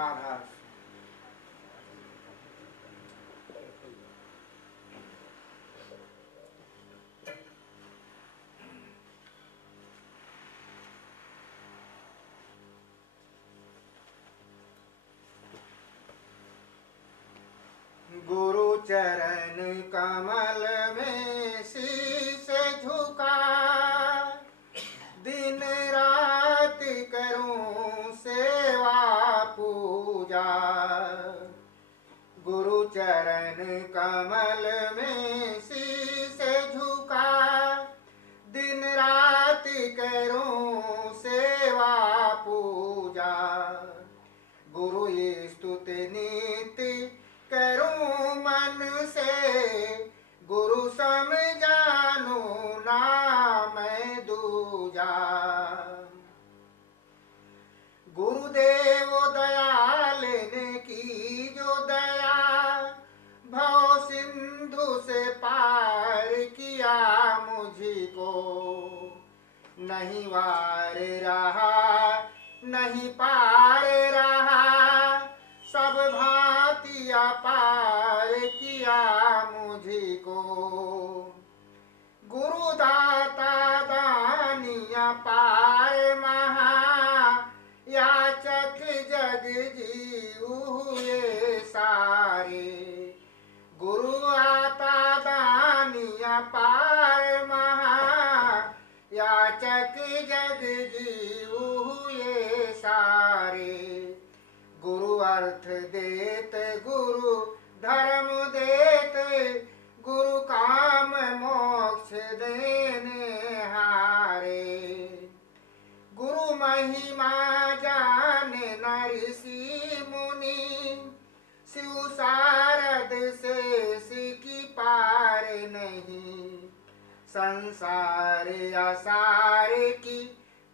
राधा। गुरु चरण कमल में शीश झुका, दिन रात करूं सेवा पूजा। गुरु चरण कमल में शीश झुका, दिन रात करूं सेवा पूजा। गुरु स्तुति नीति करूं मन से, गुरु सम जानू ना मैं दूजा। गुरुदेव दयाल ने की जो दया, भव सिंधु से पार किया मुझको। नहीं वार रहा नहीं पार रहा, सब भांति पार किया मुझको। गुरुदाता दानिया पार महा, याचक जग जीव हुए सारे। गुरु आता दानिया पार महा, याचक जग जीव हुए सारे। गुरु अर्थ देत गुरु धर्म देत, गुरु काम मोक्ष देने हारे। गुरु महिमा जाने न ऋषि मुनि, शिव शारद शेष की पार नहीं। संसार असार की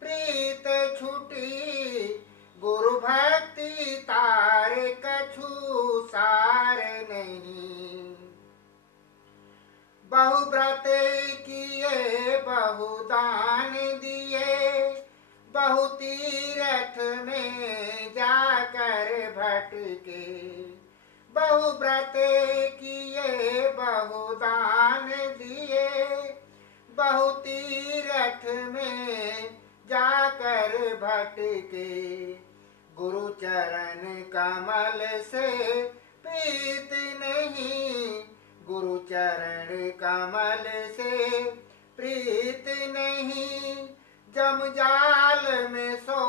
प्रीत छुटी, गुरु भक्ति तार कछु सार नहीं। बहु व्रत किए बहु दान दिए, बहु तीरथ में जाकर भटके। बहु व्रत किए बहु दान दिए, बहु तीरथ में जाकर भटके। गुरु चरण कमल से प्रीत नहीं, गुरु चरण कमल से प्रीत नहीं। जम जाल में सो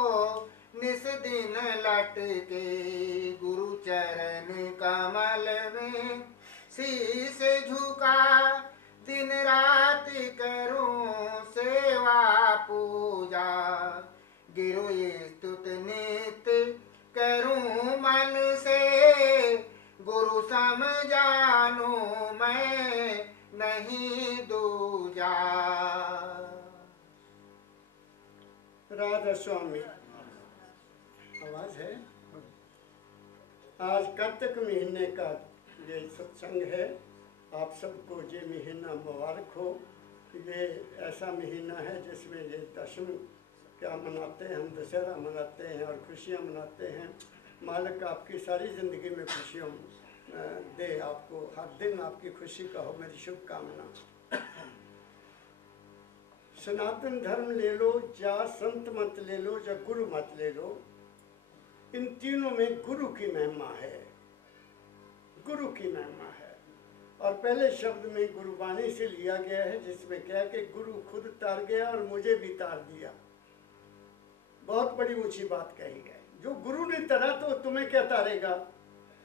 निस दिन लटके, गुरु चरण कमल में शीश झुका, दिन रात करूं सेवा पूजा। गिरु स्तुत नित करूं मन से, गुरु सम जानू मैं नहीं दूजा। राधा स्वामी। आवाज है। आज कार्तिक महीने का ये सत्संग है। आप सबको ये महीना मुबारक हो। ये ऐसा महीना है जिसमें ये दशम क्या मनाते हैं, हम दशहरा मनाते हैं और खुशियाँ मनाते हैं। मालिक आपकी सारी ज़िंदगी में खुशियों दे, आपको हर दिन आपकी खुशी का हो, मेरी शुभकामना। सनातन धर्म ले लो या संत मत ले लो या गुरु मत ले लो, इन तीनों में गुरु की महिमा है, गुरु की महिमा है। और पहले शब्द में गुरुवाणी से लिया गया है, जिसमें क्या कि गुरु खुद तार गया और मुझे भी तार दिया। बहुत बड़ी ऊंची बात कही है। जो गुरु ने तरा तो तुम्हें क्या तारेगा?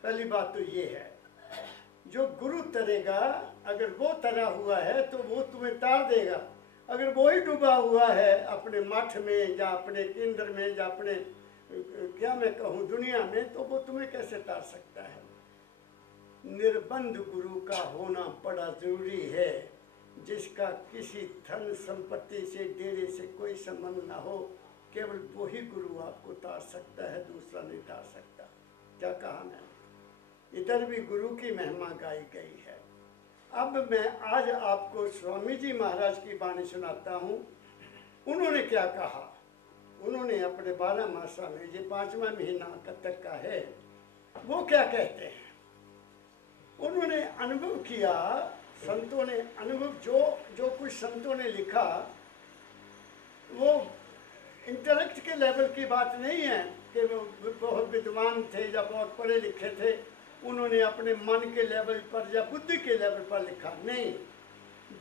पहली बात तो ये है, जो गुरु तरेगा, अगर वो तरा हुआ है तो वो तुम्हें तार देगा। अगर वो ही डूबा हुआ है अपने मठ में या अपने केंद्र में या अपने क्या मैं कहूँ दुनिया में, तो वो तुम्हें कैसे तार सकता है? निर्बंध गुरु का होना बड़ा जरूरी है, जिसका किसी धन संपत्ति से डेरे से कोई संबंध ना हो। केवल वही गुरु आपको तार सकता है, दूसरा नहीं तार सकता। क्या कहा मैंने? इधर भी गुरु की महिमा गाई गई है। अब मैं आज आपको स्वामी जी महाराज की वाणी सुनाता हूँ। उन्होंने क्या कहा? उन्होंने अपने 12 मासा में ये 5वां महीना तक का है, वो क्या कहते हैं, उन्होंने अनुभव किया, संतों ने अनुभव, जो कुछ संतों ने लिखा वो इंटेलेक्ट के लेवल की बात नहीं है कि वो बहुत विद्वान थे या बहुत पढ़े लिखे थे, उन्होंने अपने मन के लेवल पर या बुद्धि के लेवल पर लिखा, नहीं,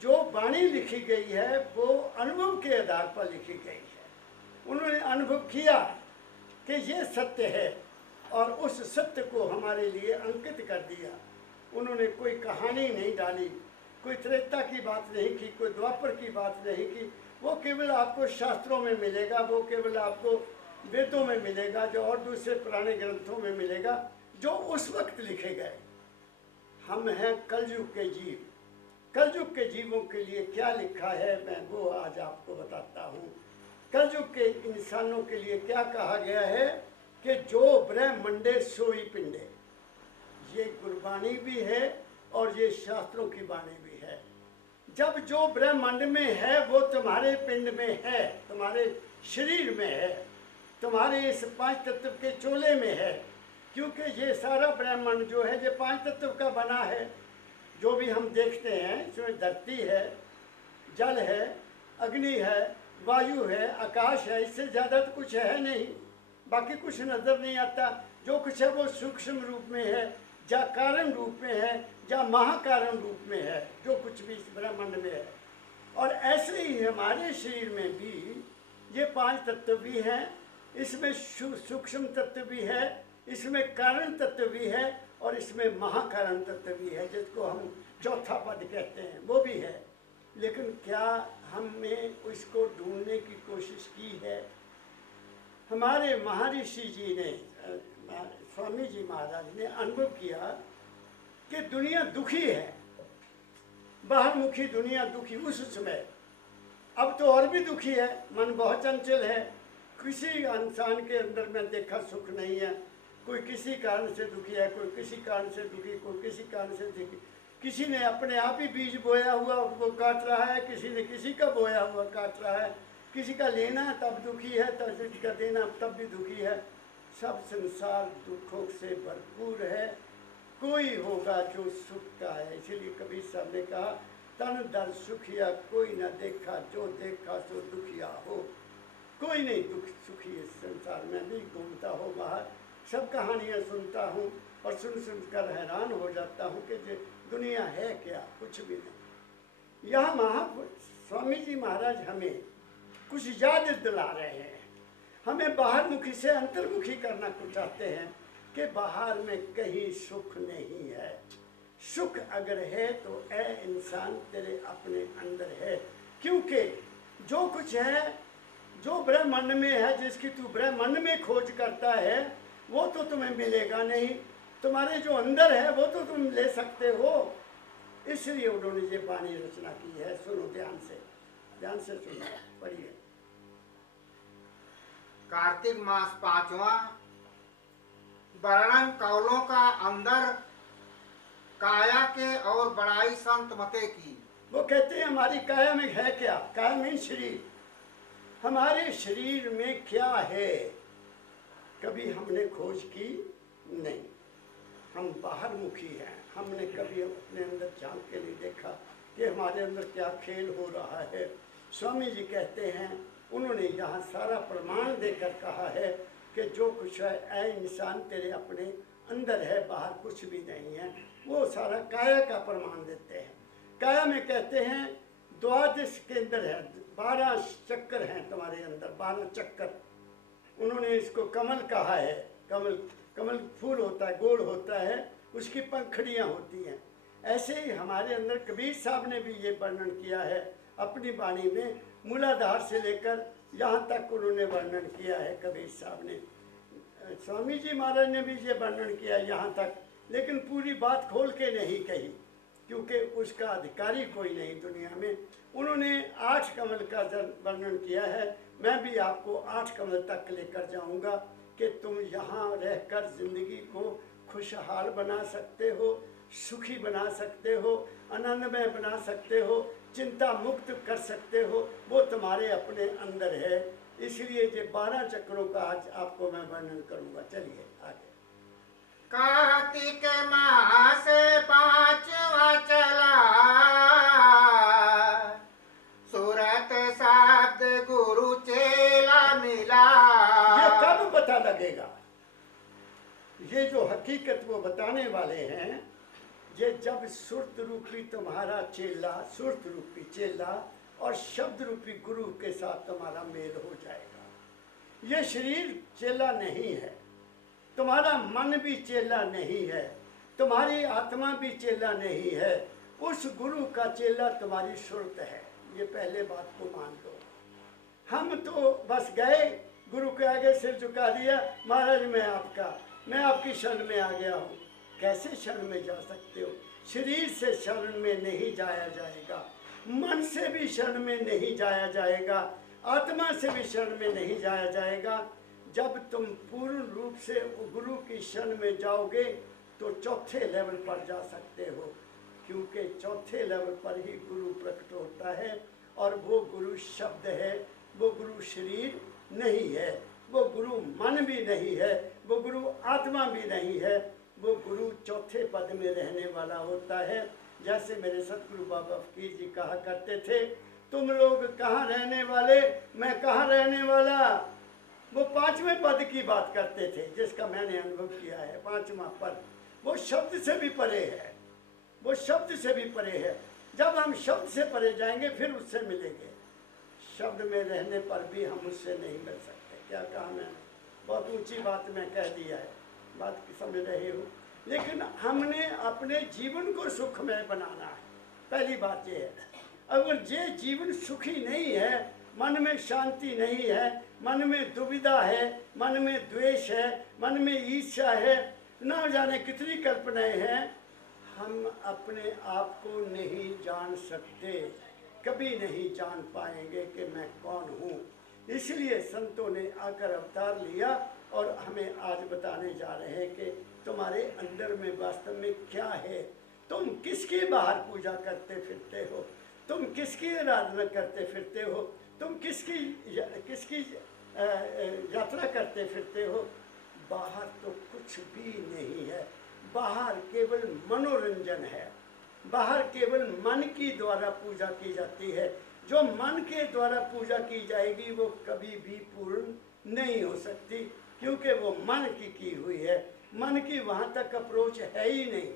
जो वाणी लिखी गई है वो अनुभव के आधार पर लिखी गई है। उन्होंने अनुभव किया कि ये सत्य है और उस सत्य को हमारे लिए अंकित कर दिया। उन्होंने कोई कहानी नहीं डाली, कोई त्रेता की बात नहीं की, कोई द्वापर की बात नहीं की, वो केवल आपको शास्त्रों में मिलेगा, वो केवल आपको वेदों में मिलेगा, जो और दूसरे पुराने ग्रंथों में मिलेगा, जो उस वक्त लिखे गए। हम हैं कलयुग के जीव, कलयुग के जीवों के लिए क्या लिखा है मैं वो आज आपको बताता हूँ। कलयुग के इंसानों के लिए क्या कहा गया है कि जो ब्रह्मंडे सोई पिंडे, ये गुरबाणी भी है और ये शास्त्रों की वाणी भी है। जब जो ब्रह्मांड में है वो तुम्हारे पिंड में है, तुम्हारे शरीर में है, तुम्हारे इस 5 तत्व के चोले में है, क्योंकि ये सारा ब्रह्मांड जो है ये 5 तत्व का बना है। जो भी हम देखते हैं इसमें धरती है, जल है, अग्नि है, वायु है, आकाश है, इससे ज़्यादा तो कुछ है नहीं, बाकी कुछ नज़र नहीं आता। जो कुछ है वो सूक्ष्म रूप में है, या कारण रूप में है, या महाकारण रूप में है, जो कुछ भी इस ब्रह्मांड में है। और ऐसे ही हमारे शरीर में भी ये 5 तत्व भी हैं, इसमें सूक्ष्म तत्व भी है, इसमें कारण तत्व भी है और इसमें महाकारण तत्व भी है, जिसको हम चौथा पद कहते हैं, वो भी है। लेकिन क्या हमने उसको ढूंढने की कोशिश की है? हमारे महर्षि जी ने, स्वामी जी महाराज ने अनुभव किया कि दुनिया दुखी है, बाहरमुखी दुनिया दुखी उस समय। अब तो और भी दुखी है, मन बहुत चंचल है, किसी इंसान के अंदर में देखा सुख नहीं है, कोई किसी कारण से दुखी है, कोई किसी कारण से दुखी, कोई किसी कारण से दुखी। किसी ने अपने आप ही बीज बोया हुआ वो काट रहा है, किसी ने किसी का बोया हुआ काट रहा है, किसी का लेना तब दुखी है, तब किसी का देना तब भी दुखी है। सब संसार दुखों से भरपूर है, कोई होगा जो सुख का है। इसीलिए कबीर साहब ने कहा, तन दर सुखिया कोई न देखा, जो देखा सो दुखिया हो। कोई नहीं दुख सुखी इस संसार में, भी घूमता हो बाहर, सब कहानियाँ सुनता हूँ और सुन कर हैरान हो जाता हूँ कि दुनिया है क्या, कुछ भी नहीं। यहाँ स्वामी जी महाराज हमें कुछ याद दिला रहे हैं, हमें बाहरमुखी से अंतर्मुखी करना कुछ चाहते हैं कि बाहर में कहीं सुख नहीं है। सुख अगर है तो ए इंसान तेरे अपने अंदर है, क्योंकि जो कुछ है, जो ब्रह्मांड में है, जिसकी तू ब्रह्मांड में खोज करता है, वो तो तुम्हें मिलेगा नहीं। तुम्हारे जो अंदर है वो तो तुम ले सकते हो। इसलिए उन्होंने ये वाणी रचना की है। सुनो ध्यान से सुनो, पढ़िए। कार्तिक मास 5वां, वर्णन कौलों का अंदर काया के और बड़ाई संत मते की। वो कहते हैं हमारी काया में है क्या? काया में शरीर, हमारे शरीर में क्या है, कभी हमने खोज की नहीं। हम बाहरमुखी हैं, हमने कभी अपने अंदर झांक के नहीं देखा कि हमारे अंदर क्या खेल हो रहा है। स्वामी जी कहते हैं, उन्होंने यहाँ सारा प्रमाण देकर कहा है कि जो कुछ है ऐ इंसान तेरे अपने अंदर है, बाहर कुछ भी नहीं है। वो सारा काया का प्रमाण देते हैं। काया में कहते हैं द्वादश के अंदर है, 12 चक्कर हैं तुम्हारे अंदर, 12 चक्कर। उन्होंने इसको कमल कहा है। कमल फूल होता है, गोल होता है, उसकी पंखड़ियाँ होती हैं। ऐसे ही हमारे अंदर कबीर साहब ने भी ये वर्णन किया है अपनी वाणी में, मूलाधार से लेकर यहाँ तक उन्होंने वर्णन किया है कबीर साहब ने। स्वामी जी महाराज ने भी ये वर्णन किया यहाँ तक, लेकिन पूरी बात खोल के नहीं कही, क्योंकि उसका अधिकारी कोई नहीं दुनिया में। उन्होंने 8 कमल का वर्णन किया है। मैं भी आपको 8 कमल तक लेकर जाऊंगा कि तुम यहाँ रहकर जिंदगी को खुशहाल बना सकते हो, सुखी बना सकते हो, आनंदमय बना सकते हो, चिंता मुक्त कर सकते हो। वो तुम्हारे अपने अंदर है। इसलिए ये 12 चक्रों का आज आपको मैं वर्णन करूंगा। चलिए आगे। कार्तिक मास 5वां चला, सूरत शब्द गुरु चेला मिला। ये कब पता लगेगा? ये जो हकीकत वो बताने वाले हैं, ये जब सुरत रूपी तुम्हारा चेला, सुरत रूपी चेला और शब्द रूपी गुरु के साथ तुम्हारा मेल हो जाएगा। ये शरीर चेला नहीं है, तुम्हारा मन भी चेला नहीं है, तुम्हारी आत्मा भी चेला नहीं है, उस गुरु का चेला तुम्हारी सुरत है। ये पहले बात को मान लो। हम तो बस गए, गुरु के आगे सिर झुका दिया, महाराज मैं आपकी शरण में आ गया हूँ। कैसे शरण में जा सकते हो? शरीर से शरण में नहीं जाया जाएगा, मन से भी शरण में नहीं जाया जाएगा, आत्मा से भी शरण में नहीं जाया जाएगा। जब तुम पूर्ण रूप से गुरु की शरण में जाओगे तो चौथे लेवल पर जा सकते हो, क्योंकि चौथे लेवल पर ही गुरु प्रकट होता है। और वो गुरु शब्द है, वो गुरु शरीर नहीं है, वो गुरु मन भी नहीं है, वो गुरु आत्मा भी नहीं है, वो गुरु चौथे पद में रहने वाला होता है। जैसे मेरे सतगुरु बाबा फकीर जी कहा करते थे, तुम लोग कहाँ रहने वाले, मैं कहाँ रहने वाला। वो 5वें पद की बात करते थे, जिसका मैंने अनुभव किया है। 5वां पद वो शब्द से भी परे है, वो शब्द से भी परे है। जब हम शब्द से परे जाएंगे फिर उससे मिलेंगे। शब्द में रहने पर भी हम उससे नहीं मिल सकते। क्या कहा मैंने? बहुत ऊंची बात मैं कह दिया है, बात की समझ रहे हो। लेकिन हमने अपने जीवन को सुखमय बनाना है। पहली बात ये है, अगर ये जीवन सुखी नहीं है, मन में शांति नहीं है, मन में दुविधा है, मन में द्वेष है, मन में ईर्ष्या है, न जाने कितनी कल्पनाएं हैं, हम अपने आप को नहीं जान सकते, कभी नहीं जान पाएंगे कि मैं कौन हूँ। इसलिए संतों ने आकर अवतार लिया और हमें आज बताने जा रहे हैं कि तुम्हारे अंदर में वास्तव में क्या है। तुम किसकी बाहर पूजा करते फिरते हो, तुम किसकी आराधना करते फिरते हो, तुम किसकी यात्रा करते फिरते हो। बाहर तो कुछ भी नहीं है, बाहर केवल मनोरंजन है, बाहर केवल मन की द्वारा पूजा की जाती है। जो मन के द्वारा पूजा की जाएगी वो कभी भी पूर्ण नहीं हो सकती, क्योंकि वो मन की हुई है। मन की वहाँ तक अप्रोच है ही नहीं,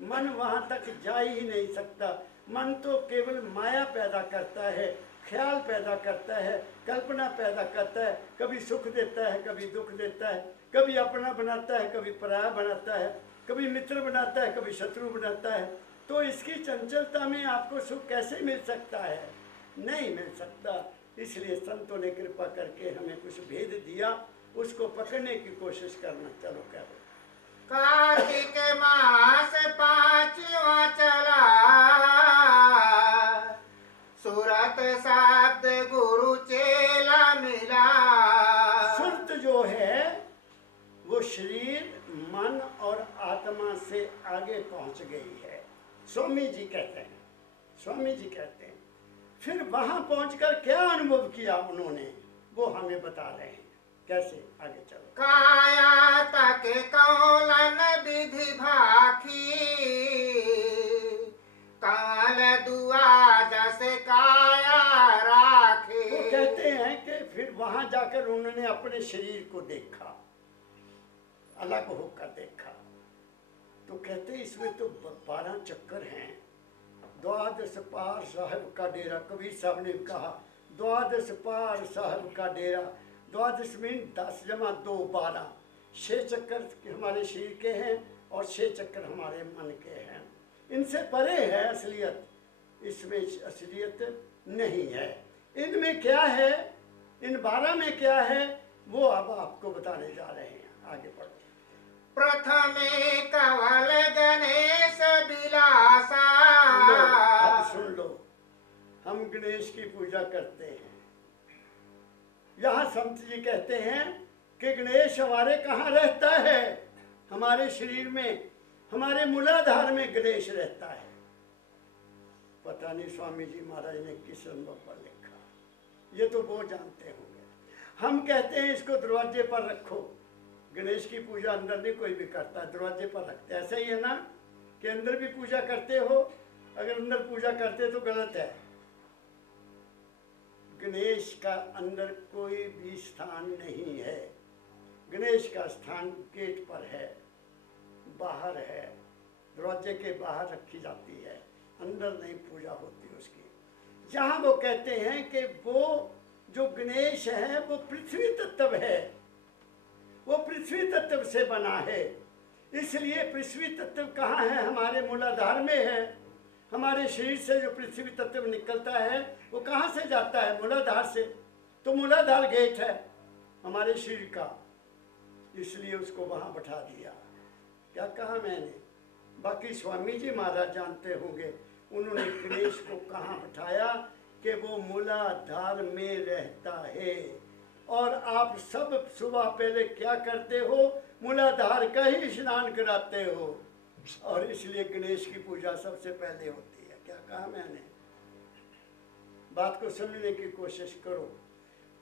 मन वहाँ तक जा ही नहीं सकता। मन तो केवल माया पैदा करता है, ख्याल पैदा करता है, कल्पना पैदा करता है, कभी सुख देता है, कभी दुख देता है, कभी अपना बनाता है, कभी पराया बनाता है, कभी मित्र बनाता है, कभी शत्रु बनाता है। तो इसकी चंचलता में आपको सुख कैसे मिल सकता है? नहीं मिल सकता। इसलिए संतों ने कृपा करके हमें कुछ भेद दिया, उसको पकड़ने की कोशिश करना। चलो क्या बोल। कार्तिक मास 5वां चला, सूरत शब्द गुरु चेला मिला। सुरत जो है वो शरीर, मन और आत्मा से आगे पहुंच गई है। स्वामी जी कहते हैं, स्वामी जी कहते हैं। फिर वहां पहुंचकर क्या अनुभव किया उन्होंने, वो हमें बता रहे हैं। कैसे? आगे चलो। काया तक कौलन विधि भाखी, काल दुआ जस काया राखे। वो कहते हैं कि फिर वहां जाकर उन्होंने अपने शरीर को देखा, अलग होकर देखा। तो कहते इसमें तो 12 चक्कर हैं। 12 पार साहब का डेरा, कबीर साहब ने कहा 12 पार साहब का डेरा। 12 मीन 10 जमा 2 12। 6 चक्कर हमारे शरीर के हैं और 6 चक्कर हमारे मन के हैं। इनसे परे है असलियत, इसमें असलियत नहीं है। इनमें क्या है, इन 12 में क्या है, वो अब आपको बताने जा रहे हैं। आगे बढ़ो। प्रथमे कवल गणेश बिलासा। अब सुन लो, हम गणेश की पूजा करते हैं। यहाँ संत जी कहते हैं कि गणेश हमारे कहाँ रहता है? हमारे शरीर में, हमारे मूलाधार में गणेश रहता है। पता नहीं स्वामी जी महाराज ने किस अनुभव पर लिखा, ये तो वो जानते होंगे। हम कहते हैं इसको दरवाजे पर रखो। गणेश की पूजा अंदर नहीं कोई भी करता, दरवाजे पर रखते। ऐसा ही है ना कि अंदर भी पूजा करते हो? अगर अंदर पूजा करते तो गलत है। गणेश का अंदर कोई भी स्थान नहीं है। गणेश का स्थान गेट पर है, बाहर है, दरवाजे के बाहर रखी जाती है, अंदर नहीं पूजा होती उसकी। जहाँ वो कहते हैं कि वो जो गणेश है वो पृथ्वी तत्व है, वो पृथ्वी तत्व से बना है, इसलिए पृथ्वी तत्व कहाँ है? हमारे मूलाधार में है। हमारे शरीर से जो पृथ्वी तत्व निकलता है वो कहाँ से जाता है? मूलाधार से। तो मूलाधार गेट है हमारे शरीर का, इसलिए उसको वहाँ बैठा दिया। क्या कहा मैंने? बाकी स्वामी जी महाराज जानते होंगे उन्होंने गणेश को कहाँ बैठाया कि वो मूलाधार में रहता है। और आप सब सुबह पहले क्या करते हो? मूलाधार का ही स्नान कराते हो, और इसलिए गणेश की पूजा सबसे पहले होती है। क्या कहा मैंने? बात को समझने की कोशिश करो।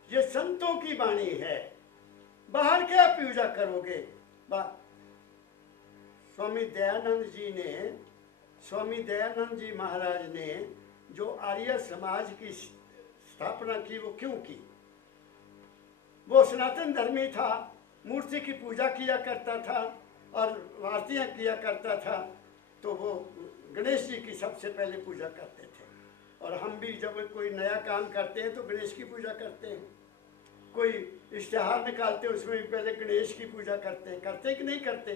ये संतों की वाणी है। बाहर क्या पूजा करोगे? स्वामी दयानंद जी महाराज ने जो आर्य समाज की स्थापना की वो क्यों की? वो सनातन धर्मी था, मूर्ति की पूजा किया करता था और आरतियाँ किया करता था, तो वो गणेश जी की सबसे पहले पूजा करते थे। और हम भी जब कोई नया काम करते हैं तो गणेश की पूजा करते हैं। कोई इश्तिहार निकालते हैं उसमें भी पहले गणेश की पूजा करते हैं कि नहीं करते?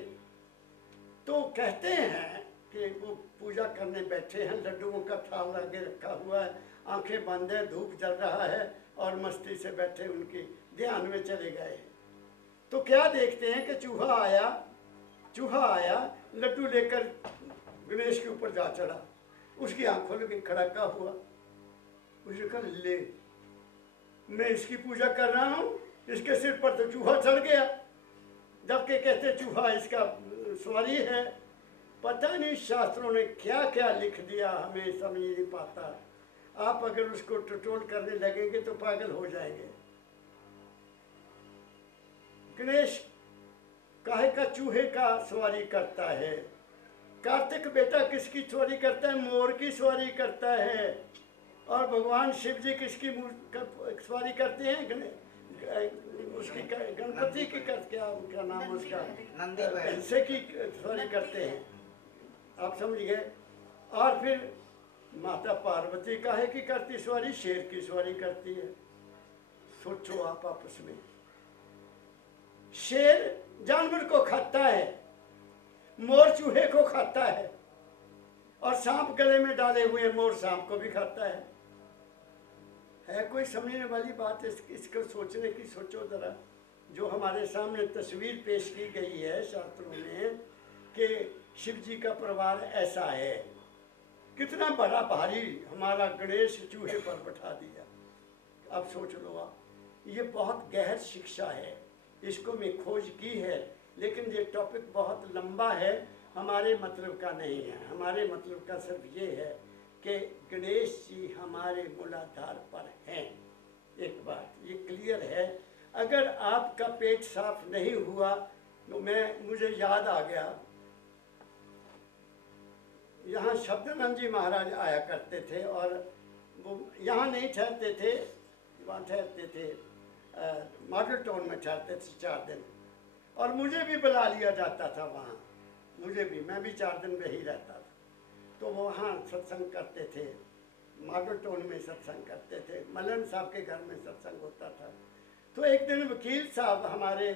तो कहते हैं कि वो पूजा करने बैठे हैं, लड्डुओं का थाल आगे रखा हुआ है, आंखें बंद है, धूप जल रहा है और मस्ती से बैठे उनकी ध्यान में चले गए। तो क्या देखते हैं कि चूहा आया लड्डू लेकर गणेश के ऊपर जा चढ़ा, उसकी आंखों में खड़का हुआ। उसने कहा ले, मैं इसकी पूजा कर रहा हूँ, इसके सिर पर तो चूहा चढ़ गया, जबकि कहते चूहा इसका सवारी है। पता नहीं शास्त्रों ने क्या क्या लिख दिया, हमें समझ नहीं पाता। आप अगर उसको टटोल करने लगेंगे तो पागल हो जाएंगे। गणेश काहे का चूहे का सवारी करता है? कार्तिक बेटा किसकी सवारी करता है? मोर की सवारी करता है। और भगवान शिव जी किसकी सवारी करते हैं? उसकी गणपति की क्या नाम उसका? हिंसे की सवारी करते हैं। आप समझ गए? और फिर माता पार्वती काहे की करती सवारी? शेर की सवारी करती है। सोचो आप आपस में। शेर जानवर को खाता है, मोर चूहे को खाता है, और सांप गले में डाले हुए मोर सांप को भी खाता है। कोई समझने वाली बात? इसको सोचने की सोचो जरा। जो हमारे सामने तस्वीर पेश की गई है शास्त्रों में कि शिव जी का परिवार ऐसा है, कितना बड़ा भारी हमारा गणेश चूहे पर बैठा दिया। अब सोच लो आप, ये बहुत गहर शिक्षा है, इसको मैं खोज की है, लेकिन ये टॉपिक बहुत लंबा है, हमारे मतलब का नहीं है। हमारे मतलब का सिर्फ ये है कि गणेश जी हमारे मूलाधार पर हैं। एक बात ये क्लियर है। अगर आपका पेट साफ नहीं हुआ तो मुझे याद आ गया, यहाँ शब्दानंद जी महाराज आया करते थे, और वो यहाँ नहीं ठहरते थे, वहाँ ठहरते थे मॉडल टाउन में ठहरते थे 4 दिन, और मुझे भी बुला लिया जाता था वहाँ। मैं भी 4 दिन में ही रहता था। तो वो वहाँ सत्संग करते थे, मॉडल टाउन में सत्संग करते थे, मलन साहब के घर में सत्संग होता था। तो एक दिन वकील साहब हमारे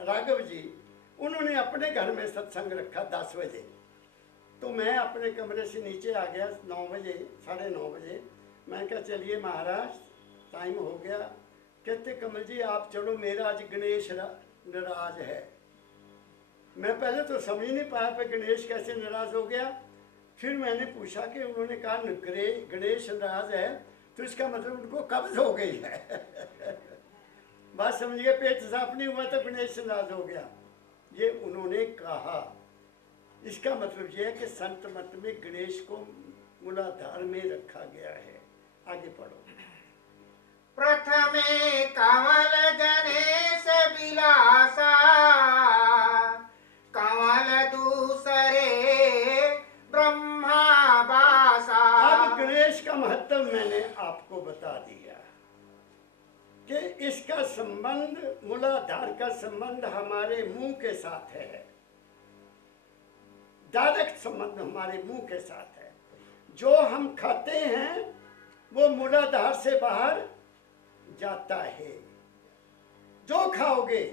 राघव जी, उन्होंने अपने घर में सत्संग रखा 10 बजे। तो मैं अपने कमरे से नीचे आ गया 9 बजे, 9:30 बजे। मैं कहा चलिए महाराज टाइम हो गया। कहते कमल जी आप चलो, मेरा आज गणेश नाराज है। मैं पहले तो समझ नहीं पाया कि गणेश कैसे नाराज हो गया। फिर मैंने पूछा कि उन्होंने कहा गणेश नाराज है तो इसका मतलब उनको कब्ज हो गई है। बात समझिए, पेट साफ नहीं हुआ तो गणेश नाराज हो गया, ये उन्होंने कहा। इसका मतलब ये है कि संत मत में गणेश को मूलाधार में रखा गया है। आगे पढ़ो। प्रथमे कमल इसका संबंध, मूलाधार का संबंध हमारे मुंह के साथ है, डायरेक्ट संबंध हमारे मुंह के साथ है। जो हम खाते हैं वो मूलाधार से बाहर जाता है। जो खाओगे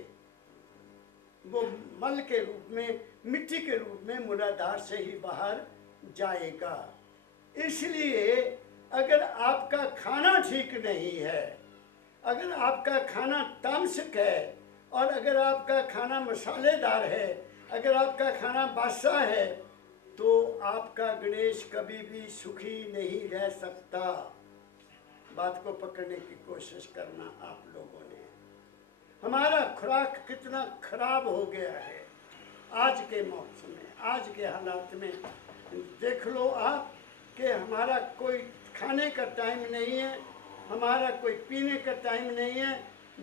वो मल के रूप में, मिट्टी के रूप में मूलाधार से ही बाहर जाएगा। इसलिए अगर आपका खाना ठीक नहीं है, अगर आपका खाना तामसिक है, और अगर आपका खाना मसालेदार है, अगर आपका खाना बासा है, तो आपका गणेश कभी भी सुखी नहीं रह सकता। बात को पकड़ने की कोशिश करना आप लोगों ने। हमारा खुराक कितना खराब हो गया है आज के मौसम में, आज के हालात में। देख लो आप कि हमारा कोई खाने का टाइम नहीं है, हमारा कोई पीने का टाइम नहीं है।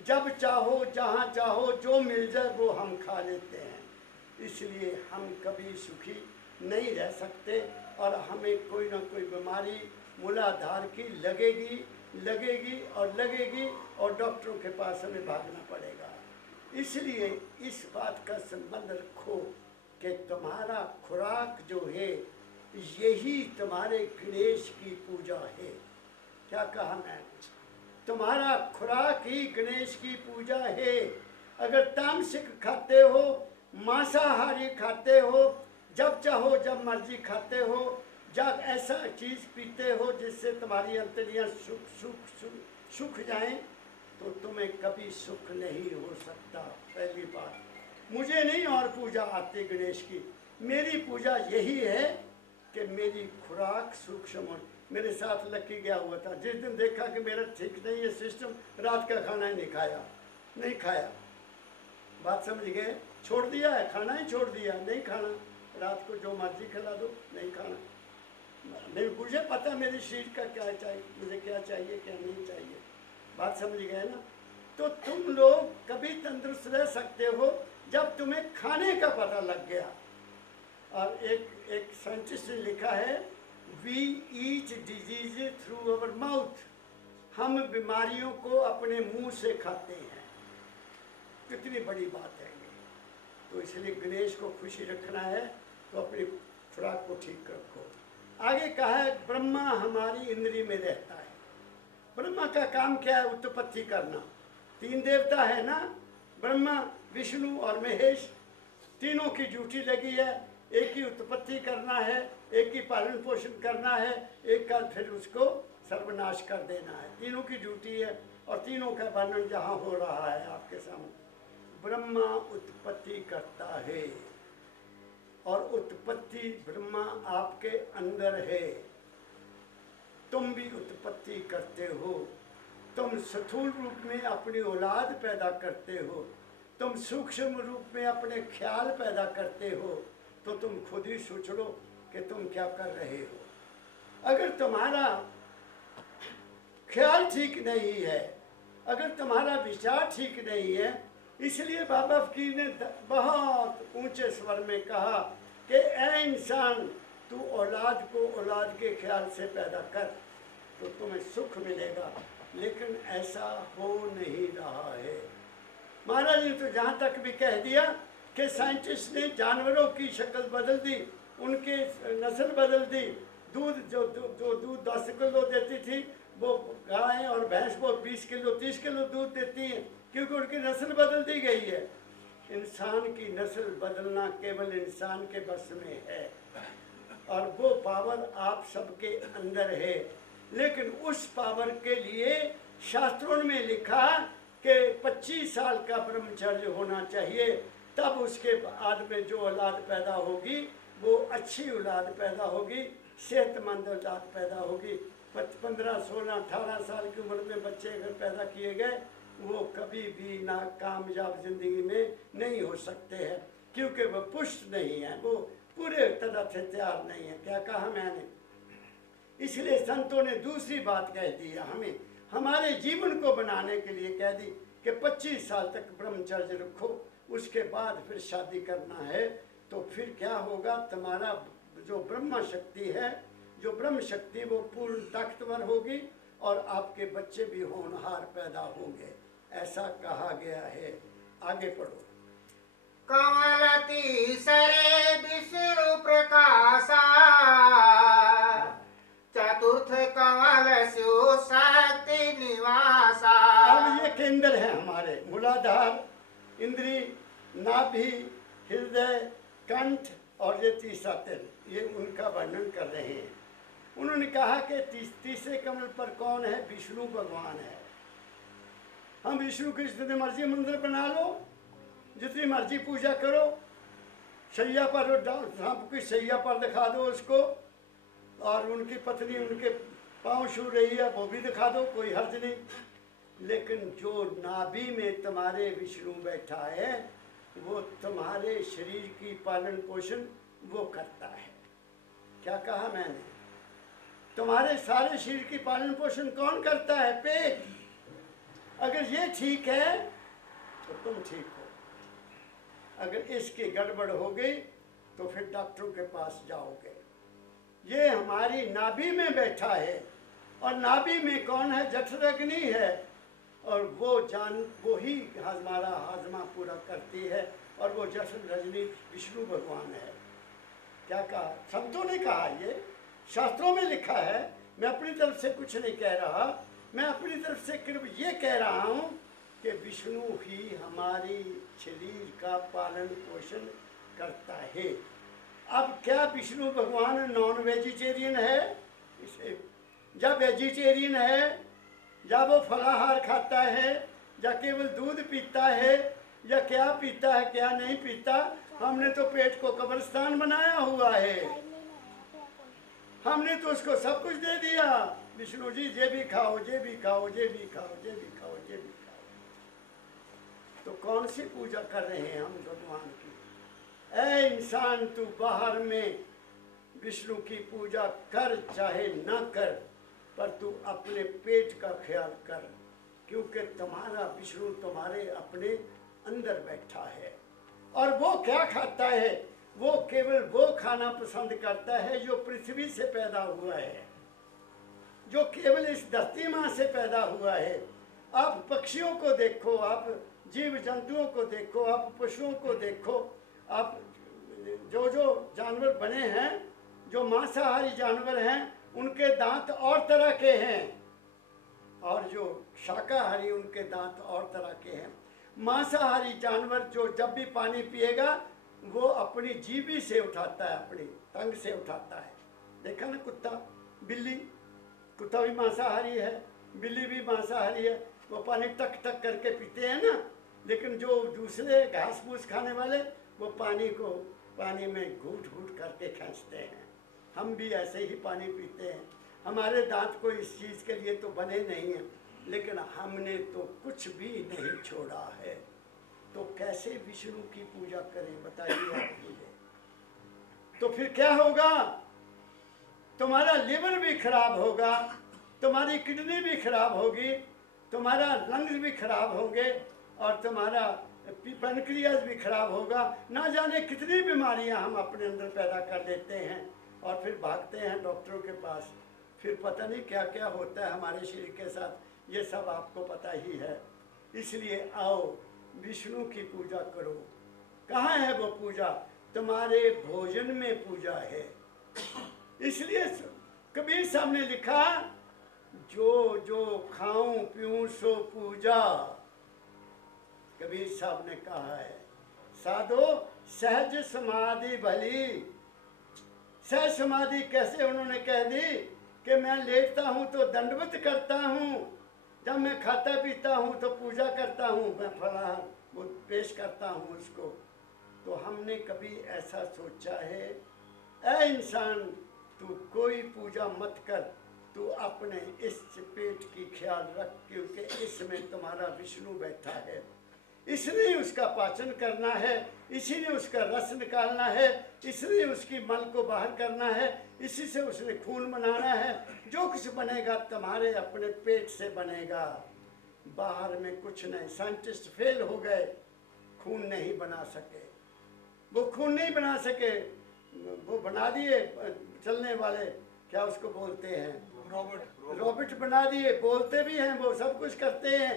जब चाहो, जहाँ चाहो, जो मिल जाए वो हम खा लेते हैं। इसलिए हम कभी सुखी नहीं रह सकते और हमें कोई ना कोई बीमारी मूलाधार की लगेगी और लगेगी, और डॉक्टरों के पास हमें भागना पड़ेगा। इसलिए इस बात का संबंध रखो कि तुम्हारा खुराक जो है यही तुम्हारे गणेश की पूजा है। क्या कहा मैंने? तुम्हारा खुराक ही गणेश की पूजा है। अगर तामसिक खाते हो, मांसाहारी खाते हो, जब चाहो जब मर्जी खाते हो, जब ऐसा चीज़ पीते हो जिससे तुम्हारी अंतड़ियाँ सूख जाएं, तो तुम्हें कभी सुख नहीं हो सकता। पहली बात, मुझे नहीं और पूजा आती गणेश की, मेरी पूजा यही है कि मेरी खुराक सूक्ष्म हो। मेरे साथ लक्की गया हुआ था, जिस दिन देखा कि मेरा ठीक नहीं है सिस्टम, रात का खाना ही नहीं खाया। बात समझ गए? छोड़ दिया है, खाना ही छोड़ दिया, नहीं खाना। रात को जो मर्जी खिला दो, नहीं खाना। मुझे पता मेरे शरीर का क्या चाहिए, मुझे क्या चाहिए क्या नहीं चाहिए। बात समझ गए ना? तो तुम लोग कभी तंदुरुस्त रह सकते हो जब तुम्हें खाने का पता लग गया। और एक साइंटिस्ट ने लिखा है, we eat disease through our mouth. हम बीमारियों को अपने मुंह से खाते हैं। कितनी बड़ी बात है ये। तो इसलिए गणेश को खुशी रखना है तो अपनी खुराक को ठीक रखो। आगे कहा है, ब्रह्मा हमारी इंद्री में रहता है। ब्रह्मा का काम क्या है? उत्पत्ति करना। तीन देवता है ना, ब्रह्मा, विष्णु और महेश। तीनों की ड्यूटी लगी है, एक की उत्पत्ति करना है, एक की पालन पोषण करना है, एक का फिर उसको सर्वनाश कर देना है। तीनों की ड्यूटी है और तीनों का वर्णन जहाँ हो रहा है आपके सामने। ब्रह्मा उत्पत्ति करता है और उत्पत्ति ब्रह्मा आपके अंदर है। तुम भी उत्पत्ति करते हो। तुम स्थूल रूप में अपनी औलाद पैदा करते हो, तुम सूक्ष्म रूप में अपने ख्याल पैदा करते हो। तो तुम खुद ही सोच लो कि तुम क्या कर रहे हो। अगर तुम्हारा ख्याल ठीक नहीं है, अगर तुम्हारा विचार ठीक नहीं है, इसलिए बाबा फकीर ने बहुत ऊंचे स्वर में कहा कि ऐ इंसान, तू औलाद को औलाद के ख्याल से पैदा कर तो तुम्हें सुख मिलेगा। लेकिन ऐसा हो नहीं रहा है। महाराज ने तो जहाँ तक भी कह दिया कि साइंटिस्ट ने जानवरों की शक्ल बदल दी, उनकी नस्ल बदल दी। दूध जो दूध 10 किलो देती थी, वो गाय और भैंस वो 20 किलो 30 किलो दूध देती हैं, क्योंकि उनकी नस्ल बदल दी गई है। इंसान की नस्ल बदलना केवल इंसान के बस में है और वो पावर आप सबके अंदर है। लेकिन उस पावर के लिए शास्त्रों में लिखा कि 25 साल का ब्रह्मचर्य होना चाहिए, तब उसके बाद में जो औलाद पैदा होगी वो अच्छी औलाद पैदा होगी, सेहतमंद औलाद पैदा होगी। 15, 16, 18 साल की उम्र में बच्चे अगर पैदा किए गए, वो कभी भी ना कामयाब जिंदगी में नहीं हो सकते हैं, क्योंकि वो पुष्ट नहीं है, वो पूरे तरह से तैयार नहीं है। क्या कहा मैंने? इसलिए संतों ने दूसरी बात कह दी है, हमें हमारे जीवन को बनाने के लिए कह दी कि 25 साल तक ब्रह्मचर्य रखो, उसके बाद फिर शादी करना है। तो फिर क्या होगा? तुम्हारा जो ब्रह्म शक्ति है, जो ब्रह्म शक्ति, वो पूर्ण ताकतवर होगी और आपके बच्चे भी होनहार पैदा होंगे। ऐसा कहा गया है। आगे पढ़ो। कमल तीसरे विष्णु प्रकाशा, चतुर्थ कमल शिव शक्ति निवासा। अब ये केंद्र है हमारे, मूलाधार, इंद्री, नाभि, हृदय, कंठ और ये तीसरा तिल, ये उनका वर्णन कर रहे हैं। उन्होंने कहा कि तीसरे कमल पर कौन है? विष्णु भगवान है। हम विष्णु के जितने मर्जी मंदिर बना लो, जितनी मर्जी पूजा करो, शैया पर आपकी शैया पर दिखा दो उसको, और उनकी पत्नी उनके पाँव छू रही है वो भी दिखा दो, कोई हर्ज नहीं। लेकिन जो नाभि में तुम्हारे विष्णु बैठा है वो तुम्हारे शरीर की पालन पोषण वो करता है। क्या कहा मैंने? तुम्हारे सारे शरीर की पालन पोषण कौन करता है? पेट। अगर ये ठीक है तो तुम ठीक हो। अगर इसकी गड़बड़ हो गई तो फिर डॉक्टरों के पास जाओगे। ये हमारी नाभि में बैठा है, और नाभि में कौन है? जठराग्नि है, और वो ही हमारा हाजमा पूरा करती है, और वो जठराग्नि विष्णु भगवान है। क्या कहा? शब्दों ने कहा, ये शास्त्रों में लिखा है। मैं अपनी तरफ से कुछ नहीं कह रहा, मैं अपनी तरफ से सिर्फ ये कह रहा हूँ कि विष्णु ही हमारी शरीर का पालन पोषण करता है। अब क्या विष्णु भगवान नॉन वेजिटेरियन है? इसे जब वेजिटेरियन है, या वो फलाहार खाता है, या केवल दूध पीता है, या क्या पीता है क्या नहीं पीता? हमने तो पेट को कब्रिस्तान बनाया हुआ है। हमने तो उसको सब कुछ दे दिया। विष्णु जी ये भी खाओ, ये भी खाओ, ये भी खाओ, ये भी खाओ, ये भी खाओ। तो कौन सी पूजा कर रहे हैं हम भगवान की? ऐ इंसान, तू बाहर में विष्णु की पूजा कर चाहे न कर, पर तू अपने पेट का ख्याल कर, क्योंकि तुम्हारा विष्णु तुम्हारे अपने अंदर बैठा है। और वो क्या खाता है? वो केवल वो खाना पसंद करता है जो पृथ्वी से पैदा हुआ है, जो केवल इस धरती माँ से पैदा हुआ है। आप पक्षियों को देखो, आप जीव जंतुओं को देखो, आप पशुओं को देखो, आप जो जो जानवर बने हैं, जो मांसाहारी जानवर हैं, उनके दांत और तरह के हैं, और जो शाकाहारी उनके दांत और तरह के हैं। मांसाहारी जानवर जो जब भी पानी पिएगा वो अपनी जीभी से उठाता है, अपनी टंग से उठाता है। देखा ना कुत्ता, बिल्ली, कुत्ता भी मांसाहारी है, बिल्ली भी मांसाहारी है, वो पानी टक टक करके पीते हैं ना। लेकिन जो दूसरे घास फूस खाने वाले वो पानी में घूट घूट करके खींचते हैं। हम भी ऐसे ही पानी पीते हैं। हमारे दांत को इस चीज़ के लिए तो बने नहीं हैं, लेकिन हमने तो कुछ भी नहीं छोड़ा है। तो कैसे विष्णु की पूजा करें बताइए आप मुझे? तो फिर क्या होगा? तुम्हारा लिवर भी खराब होगा, तुम्हारी किडनी भी खराब होगी, तुम्हारा लंग्स भी खराब होंगे, और तुम्हारा पैनक्रियाज भी खराब होगा। ना जाने कितनी बीमारियां हम अपने अंदर पैदा कर देते हैं, और फिर भागते हैं डॉक्टरों के पास। फिर पता नहीं क्या क्या होता है हमारे शरीर के साथ, ये सब आपको पता ही है। इसलिए आओ विष्णु की पूजा करो। कहाँ है वो पूजा? तुम्हारे भोजन में पूजा है। इसलिए कबीर साहब ने लिखा, जो जो खाऊं पीऊं सो पूजा। कबीर साहब ने कहा है, साधो सहज समाधि भली। सहज समाधि कैसे उन्होंने कह दी कि मैं लेटता हूँ तो दंडवत करता हूँ, जब मैं खाता पीता हूँ तो पूजा करता हूँ, मैं फलाहार वो पेश करता हूँ उसको। तो हमने कभी ऐसा सोचा है? ऐ इंसान, तू कोई पूजा मत कर, तू अपने इस पेट की ख्याल रख, क्योंकि इसमें तुम्हारा विष्णु बैठा है। इसने उसका पाचन करना है, इसी ने उसका रस निकालना है, इसने उसकी मल को बाहर करना है, इसी से उसने खून बनाना है। जो कुछ बनेगा तुम्हारे अपने पेट से बनेगा, बाहर में कुछ नहीं। साइंटिस्ट फेल हो गए, खून नहीं बना सके। वो खून नहीं बना सके, वो बना दिए चलने वाले, क्या उसको बोलते हैं, रॉबोट बना दिए। बोलते भी हैं, वो सब कुछ करते हैं,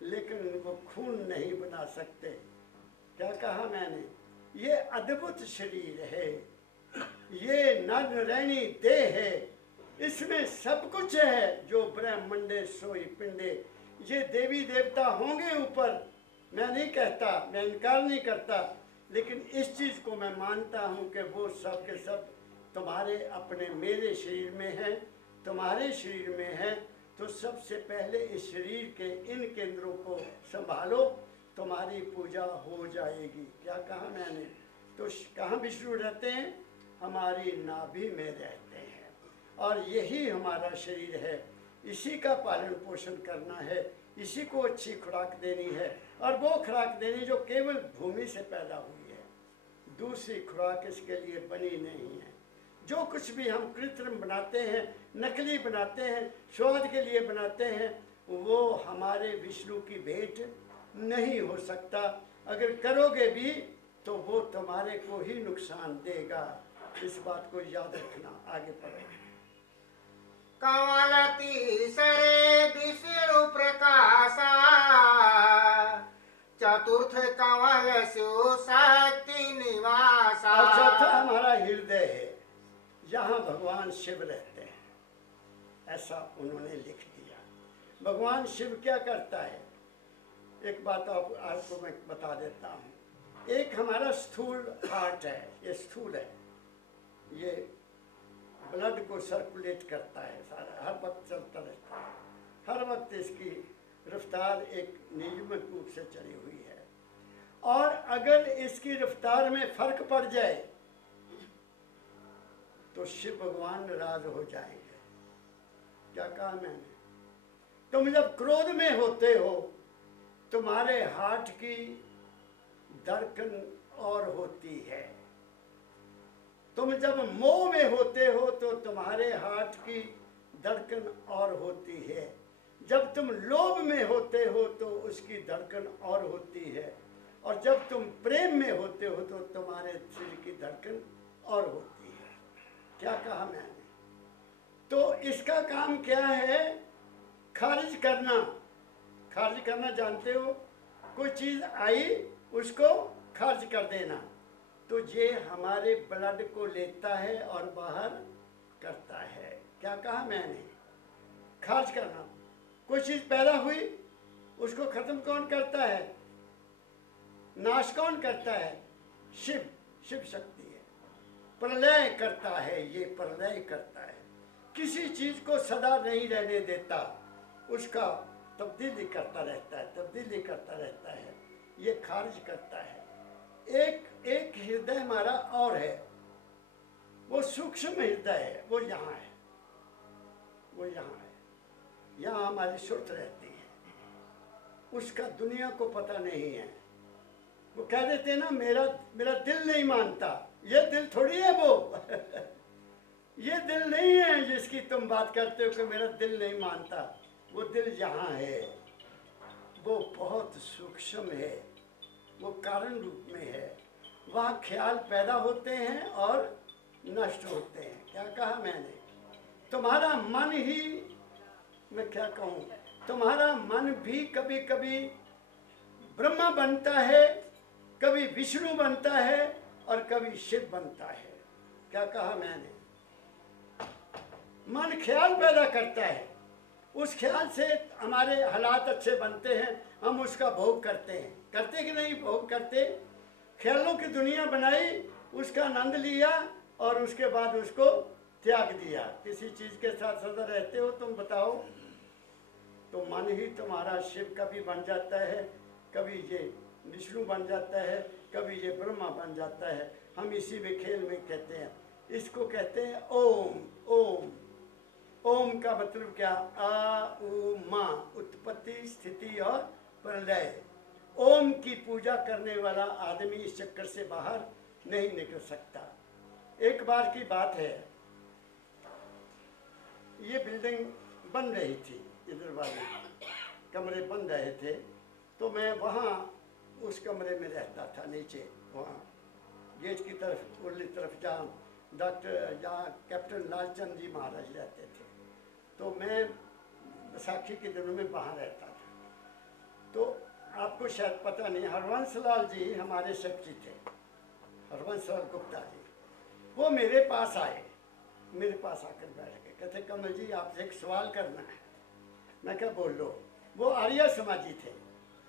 लेकिन उनको खून नहीं बना सकते। क्या कहा मैंने? ये अद्भुत शरीर है, ये नरनरैनी देह है, इसमें सब कुछ है। जो ब्रह्मंडे सोई पिंडे, ये देवी देवता होंगे ऊपर, मैं नहीं कहता, मैं इनकार नहीं करता, लेकिन इस चीज़ को मैं मानता हूँ कि वो सब के सब तुम्हारे अपने मेरे शरीर में है, तुम्हारे शरीर में है। तो सबसे पहले इस शरीर के इन केंद्रों को संभालो, तुम्हारी पूजा हो जाएगी। क्या कहा मैंने? तो कहाँ विष्णु रहते हैं? हमारी नाभि में रहते हैं, और यही हमारा शरीर है। इसी का पालन पोषण करना है, इसी को अच्छी खुराक देनी है, और वो खुराक देनी जो केवल भूमि से पैदा हुई है। दूसरी खुराक इसके लिए बनी नहीं है। जो कुछ भी हम कृत्रिम बनाते हैं, नकली बनाते हैं, स्वाद के लिए बनाते हैं, वो हमारे विष्णु की भेंट नहीं हो सकता। अगर करोगे भी तो वो तुम्हारे को ही नुकसान देगा। इस बात को याद रखना। आगे पढ़ो। कमलती सरे विष्णु प्रकाशा, चतुर्थ कमल शिव शक्ति निवासा। और चौथा हमारा हृदय है, यहाँ भगवान शिव रहते हैं, ऐसा उन्होंने लिख दिया। भगवान शिव क्या करता है? एक बात आपको मैं बता देता हूँ। एक हमारा स्थूल हार्ट है, ये स्थूल है, ये ब्लड को सर्कुलेट करता है, सारा हर वक्त चलता रहता है, हर वक्त इसकी रफ्तार एक नियमित रूप से चली हुई है। और अगर इसकी रफ्तार में फर्क पड़ जाए तो शिव भगवान नाराज हो जाएंगे। क्या कहा मैंने? तुम जब क्रोध में होते हो, तुम्हारे हार्ट की धड़कन और होती है। तुम जब मोह में होते हो तो तुम्हारे हार्ट की धड़कन और होती है। जब तुम लोभ में होते हो तो उसकी धड़कन और होती है, और जब तुम प्रेम में होते हो तो तुम्हारे शरीर की धड़कन और होती है। क्या कहा मैंने? तो इसका काम क्या है? खारिज करना। खारिज करना जानते हो? कोई चीज़ आई उसको खारिज कर देना। तो ये हमारे ब्लड को लेता है और बाहर करता है। क्या कहा मैंने? खारिज करना। कोई चीज़ पैदा हुई, उसको खत्म कौन करता है? नाश कौन करता है? शिव। शिव शक्ति है। प्रलय करता है, ये प्रलय करता है। किसी चीज़ को सदा नहीं रहने देता, उसका तब्दीली करता रहता है, तब्दीली करता रहता है, ये खारिज करता है। एक हृदय हमारा और है, वो सूक्ष्म हृदय है, वो यहाँ है, वो यहाँ है, यहाँ हमारी सुर्त रहती है। उसका दुनिया को पता नहीं है। वो कह देते हैं ना, मेरा दिल नहीं मानता। ये दिल थोड़ी है वो ये दिल नहीं है जिसकी तुम बात करते हो कि मेरा दिल नहीं मानता। वो दिल यहाँ है, वो बहुत सूक्ष्म है, वो कारण रूप में है। वहाँ ख्याल पैदा होते हैं और नष्ट होते हैं। क्या कहा मैंने? तुम्हारा मन ही, मैं क्या कहूँ, तुम्हारा मन भी कभी कभी ब्रह्मा बनता है, कभी विष्णु बनता है, और कभी शिव बनता है। क्या कहा मैंने? मन ख्याल पैदा करता है, उस ख्याल से हमारे हालात अच्छे बनते हैं, हम उसका भोग करते हैं। करते कि नहीं भोग करते? ख्यालों की दुनिया बनाई, उसका आनंद लिया, और उसके बाद उसको त्याग दिया। किसी चीज़ के साथ सदा रहते हो तुम, बताओ? तो मन ही तुम्हारा शिव कभी बन जाता है, कभी ये विष्णु बन जाता है, कभी ये ब्रह्मा बन जाता है। हम इसी में खेल में कहते हैं, इसको कहते हैं ओम। ओम, ओम का मतलब क्या? आ उ मा, उत्पत्ति, स्थिति और प्रलय। ओम की पूजा करने वाला आदमी इस चक्कर से बाहर नहीं निकल सकता। एक बार की बात है, ये बिल्डिंग बन रही थी, इधर वाले कमरे बन रहे थे, तो मैं वहाँ उस कमरे में रहता था, नीचे वहाँ गेट की तरफ, उर्ली तरफ, जहाँ कैप्टन लालचंद जी महाराज रहते थे। तो मैं बैसाखी के दिनों में वहाँ रहता था। तो आपको शायद पता नहीं, हरवंश लाल जी हमारे सेक्रेटरी थे, हरवंश लाल गुप्ता जी। वो मेरे पास आए, मेरे पास आकर बैठ गए, कहते कमल जी आपसे एक सवाल करना है। मैं क्या बोल लो। वो आर्य समाजी थे।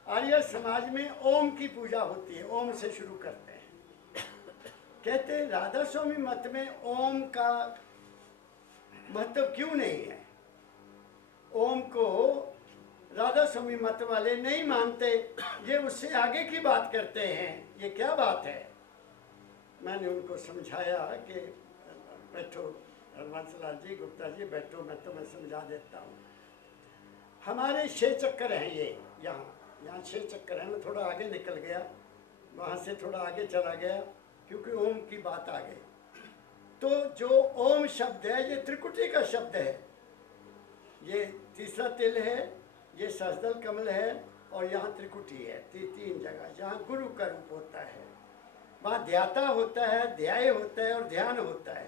आर्य समाज में ओम की पूजा होती है, ओम से शुरू करते हैं। कहते राधा स्वामी मत में ओम का महत्व क्यों नहीं है? ओम को राधा स्वामी मत वाले नहीं मानते, ये उससे आगे की बात करते हैं, ये क्या बात है? मैंने उनको समझाया कि बैठो हरवंश लाल जी, गुप्ता जी बैठो, मैं तुम्हें समझा देता हूँ। हमारे 6 चक्कर हैं, ये यहाँ 6 चक्कर हैं। मैं थोड़ा आगे निकल गया, वहाँ से थोड़ा आगे चला गया क्योंकि ओम की बात आ गई। तो जो ओम शब्द है ये त्रिकुटी का शब्द है। ये तीसरा तिल है, ये सहस्त्रदल कमल है और यहाँ त्रिकुटी है। 3 जगह जहाँ गुरु का रूप होता है, वहाँ ध्याता होता है, ध्याय होता है और ध्यान होता है।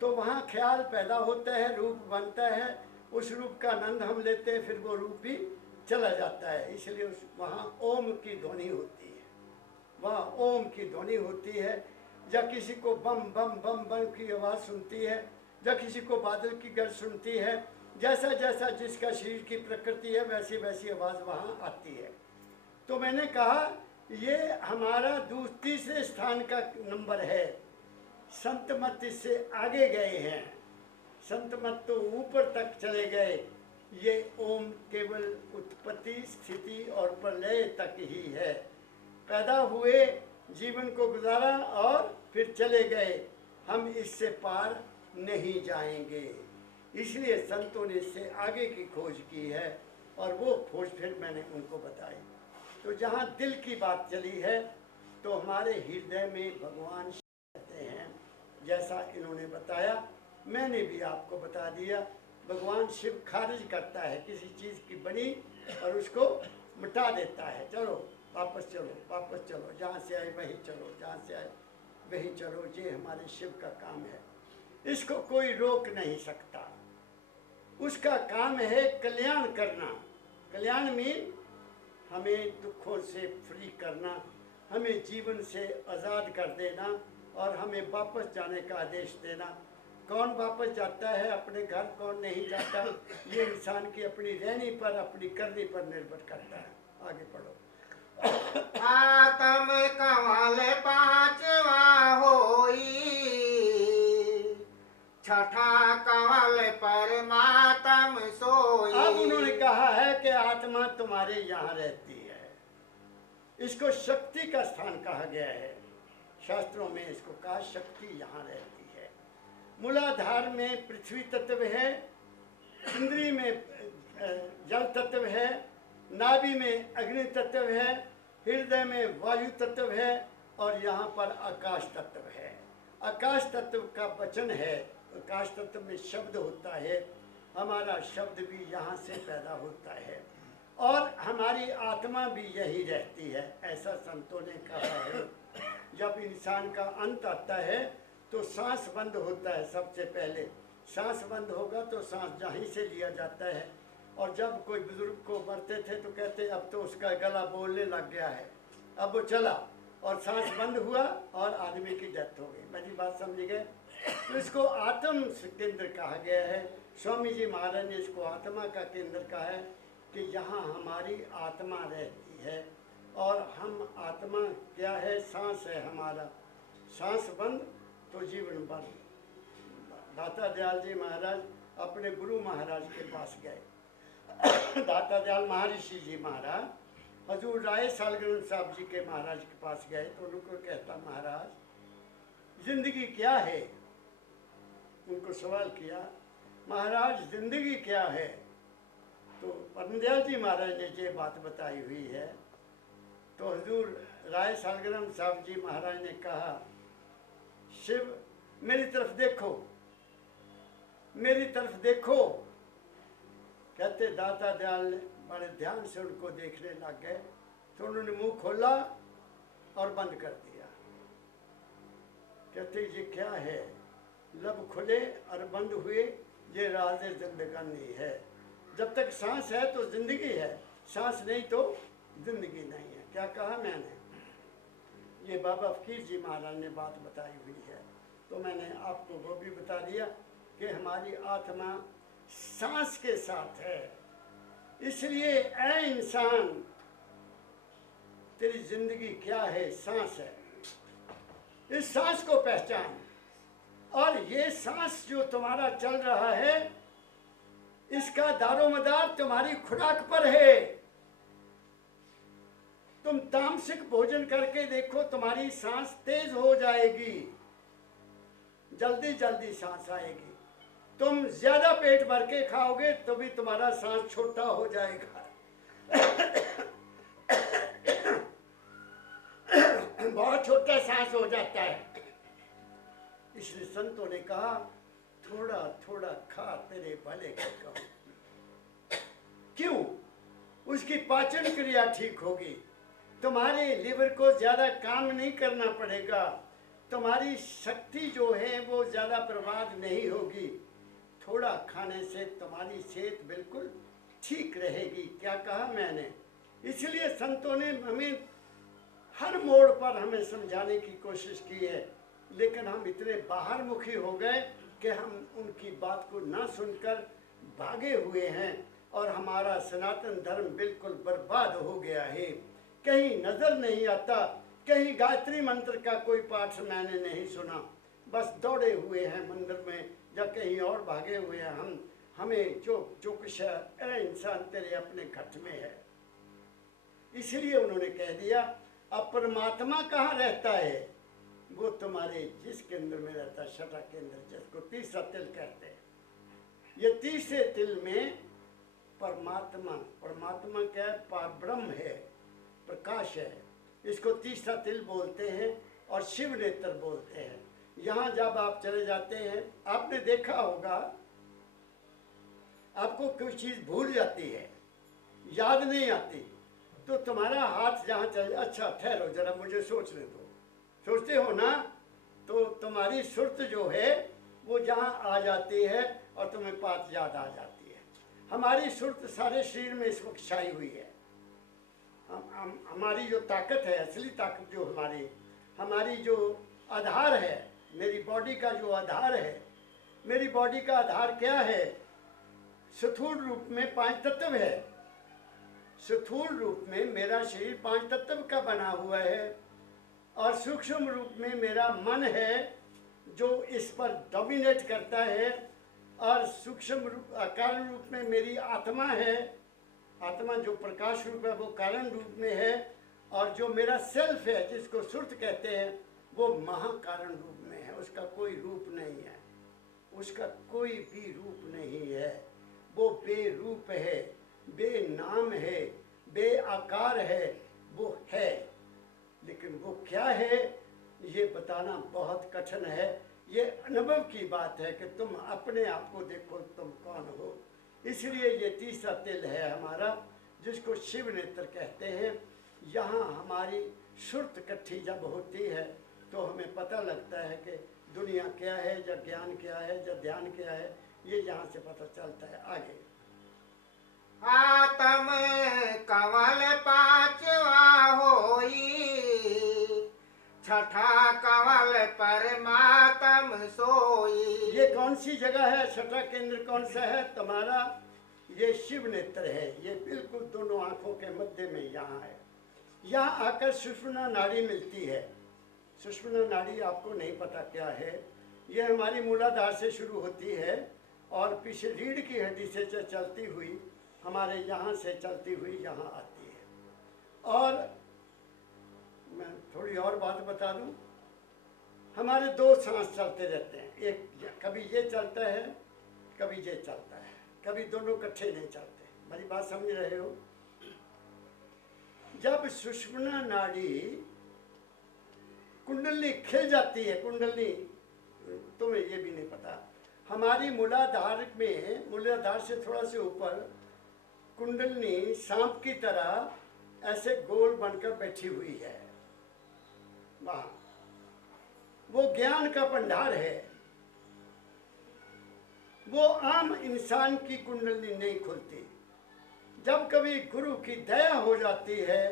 तो वहाँ ख्याल पैदा होता है, रूप बनता है, उस रूप का आनंद हम लेते हैं, फिर वो रूप भी चला जाता है। इसलिए वहाँ ओम की ध्वनि होती है, वहाँ ओम की ध्वनि होती है। जब किसी को बम बम बम बम की आवाज़ सुनती है, जब किसी को बादल की गर्ज सुनती है, जैसा जैसा जिसका शरीर की प्रकृति है वैसी वैसी आवाज़ वहाँ आती है। तो मैंने कहा ये हमारा तीसरे स्थान का नंबर है। संत मत इससे आगे गए हैं, संत मत तो ऊपर तक चले गए। ये ओम केवल उत्पत्ति, स्थिति और प्रलय तक ही है। पैदा हुए, जीवन को गुजारा और फिर चले गए। हम इससे पार नहीं जाएंगे, इसलिए संतों ने इससे आगे की खोज की है और वो खोज फिर मैंने उनको बताई। तो जहाँ दिल की बात चली है तो हमारे हृदय में भगवान रहते हैं, जैसा इन्होंने बताया मैंने भी आपको बता दिया। भगवान शिव खारिज करता है किसी चीज़ की बनी और उसको मिटा देता है। चलो वापस चलो, वापस चलो, जहाँ से आए वहीं चलो, जहाँ से आए वहीं चलो। ये हमारे शिव का काम है, इसको कोई रोक नहीं सकता। उसका काम है कल्याण करना। कल्याण मीन हमें दुखों से फ्री करना, हमें जीवन से आज़ाद कर देना और हमें वापस जाने का आदेश देना। कौन वापस जाता है अपने घर, कौन नहीं जाता, ये इंसान की अपनी रहनी पर, अपनी करनी पर निर्भर करता है। आगे पढ़ो। आतम कमल पांचवा होई, छठा कमल परमात्म सोई। अब उन्होंने कहा है कि आत्मा तुम्हारे यहाँ रहती है। इसको शक्ति का स्थान कहा गया है, शास्त्रों में इसको कहा शक्ति यहाँ रहती है। मूलाधार में पृथ्वी तत्व है, इंद्री में जल तत्व है, नाभि में अग्नि तत्व है, हृदय में वायु तत्व है और यहाँ पर आकाश तत्व है। आकाश तत्व का वचन है, आकाश तत्व में शब्द होता है, हमारा शब्द भी यहाँ से पैदा होता है और हमारी आत्मा भी यही रहती है, ऐसा संतों ने कहा है। जब इंसान का अंत आता है तो सांस बंद होता है। सबसे पहले सांस बंद होगा तो सांस जहीं से लिया जाता है। और जब कोई बुजुर्ग को मरते थे तो कहते अब तो उसका गला बोलने लग गया है, अब वो चला और सांस बंद हुआ और आदमी की डेथ हो गई। मेरी बात समझ गए? तो इसको आत्म केंद्र कहा गया है। स्वामी जी महाराज ने इसको आत्मा का केंद्र कहा है कि यहाँ हमारी आत्मा रहती है और हम आत्मा क्या है, सांस है हमारा। सांस बंद तो जीवन बंद। दाता दयाल जी महाराज अपने गुरु महाराज के पास गए। दाता दयाल महर्षि जी महाराज हजूर राय सालग्राम साहब जी के महाराज के पास गए तो उनको कहता महाराज जिंदगी क्या है। उनको सवाल किया महाराज जिंदगी क्या है। तो परमदयाल जी महाराज ने ये बात बताई हुई है। तो हजूर राय सालग्राम साहब जी महाराज ने कहा शिव मेरी तरफ देखो, मेरी तरफ देखो। कहते दाता दयाल ने बड़े ध्यान से उनको देखने लग गए तो उन्होंने मुंह खोला और बंद कर दिया। कहते ये क्या है, लब खुले और बंद हुए, ये राज जिंदगानी है। जब तक सांस है तो जिंदगी है सांस नहीं तो जिंदगी नहीं है। क्या कहा मैंने? ये बाबा फकीर जी महाराज ने बात बताई हुई है, तो मैंने आपको वो भी बता दिया कि हमारी आत्मा सांस के साथ है। इसलिए ऐ इंसान, तेरी जिंदगी क्या है? सांस है। इस सांस को पहचान, और ये सांस जो तुम्हारा चल रहा है, इसका दारोमदार तुम्हारी खुराक पर है। तुम तामसिक भोजन करके देखो, तुम्हारी सांस तेज हो जाएगी, जल्दी जल्दी सांस आएगी। तुम ज्यादा पेट भर के खाओगे तो भी तुम्हारा सांस छोटा हो जाएगा। बहुत छोटा सांस हो जाता है। इसलिए संतों ने कहा, थोड़ा थोड़ा खा, तेरे भले का कहूं। क्यों? उसकी पाचन क्रिया ठीक होगी, तुम्हारे लिवर को ज्यादा काम नहीं करना पड़ेगा, तुम्हारी शक्ति जो है वो ज्यादा बर्बाद नहीं होगी। थोड़ा खाने से तुम्हारी सेहत बिल्कुल ठीक रहेगी। क्या कहा मैंने? इसलिए संतों ने हमें हर मोड़ पर हमें समझाने की कोशिश की है, लेकिन हम इतने बाहर मुखी हो गए कि हम उनकी बात को ना सुनकर भागे हुए हैं, और हमारा सनातन धर्म बिल्कुल बर्बाद हो गया है। कहीं नजर नहीं आता, कहीं गायत्री मंत्र का कोई पाठ मैंने नहीं सुना, बस दौड़े हुए हैं मंदिर में या कहीं और भागे हुए हैं हम। हमें जो कुछ है इंसान तेरे अपने घट में है। इसलिए उन्होंने कह दिया, अब परमात्मा कहाँ रहता है? वो तुम्हारे जिस केंद्र में रहता है, छठा केंद्र, जिसको तीसरा तिल कहते हैं। ये तीसरे तिल में परमात्मा क्या है? परब्रह्म है, प्रकाश है। इसको तीसरा तिल बोलते हैं और शिव नेत्र बोलते हैं। यहाँ जब आप चले जाते हैं, आपने देखा होगा, आपको कोई चीज भूल जाती है, याद नहीं आती, तो तुम्हारा हाथ जहाँ चले, अच्छा ठहरो जरा मुझे सोचने दो, सोचते हो ना, तो तुम्हारी सुरत जो है वो जहाँ आ जाती है और तुम्हें बात याद आ जाती है। हमारी सुरत सारे शरीर में इस वक्त छाई हुई है। हमारी जो ताकत है, असली ताकत जो हमारी जो आधार है, मेरी बॉडी का जो आधार है, मेरी बॉडी का आधार क्या है? स्थूल रूप में 5 तत्व है। स्थूल रूप में मेरा शरीर 5 तत्व का बना हुआ है, और सूक्ष्म रूप में मेरा मन है जो इस पर डोमिनेट करता है, और सूक्ष्म रूप कारण रूप में मेरी आत्मा है। आत्मा जो प्रकाश रूप है वो कारण रूप में है, और जो मेरा सेल्फ है जिसको सुरत कहते हैं वो महाकारण रूप में है। उसका कोई रूप नहीं है, उसका कोई भी रूप नहीं है। वो बेरूप है, बेनाम है, बेआकार है, वो है। लेकिन वो क्या है ये बताना बहुत कठिन है। ये अनुभव की बात है कि तुम अपने आप को देखो तुम कौन हो। इसलिए ये तीसरा तिल है हमारा, जिसको शिव नेत्र कहते हैं। यहाँ हमारी सुरत इकट्ठी जब होती है तो हमें पता लगता है कि दुनिया क्या है, या ज्ञान क्या है, या ध्यान क्या है। ये यहाँ से पता चलता है। आगे आतम कवल पांचवा होई, छठा कवल परमात्म सोई। ये कौन सी जगह है? छठा केंद्र कौन सा है तुम्हारा? ये शिव नेत्र है। ये बिल्कुल दोनों आंखों के मध्य में यहाँ है। यहाँ आकर सुषुम्ना नाड़ी मिलती है। सुषुम्ना नाड़ी आपको नहीं पता क्या है। ये हमारी मूलाधार से शुरू होती है और पीछे रीढ़ की हड्डी से चलती हुई हमारे यहाँ से चलती हुई यहाँ आती है। और मैं थोड़ी और बात बता दूं, हमारे 2 सांस चलते रहते हैं। एक कभी ये चलता है, कभी ये चलता है, कभी दोनों इकट्ठे नहीं चलते। मेरी बात समझ रहे हो? जब सुषुम्ना नाड़ी कुंडली खिल जाती है, कुंडली तुम्हें ये भी नहीं पता, हमारी मूलाधार में, मूलाधार से थोड़ा से ऊपर कुंडली सांप की तरह ऐसे गोल बनकर बैठी हुई है। वहाँ वो ज्ञान का भंडार है। वो आम इंसान की कुंडली नहीं खुलती। जब कभी गुरु की दया हो जाती है,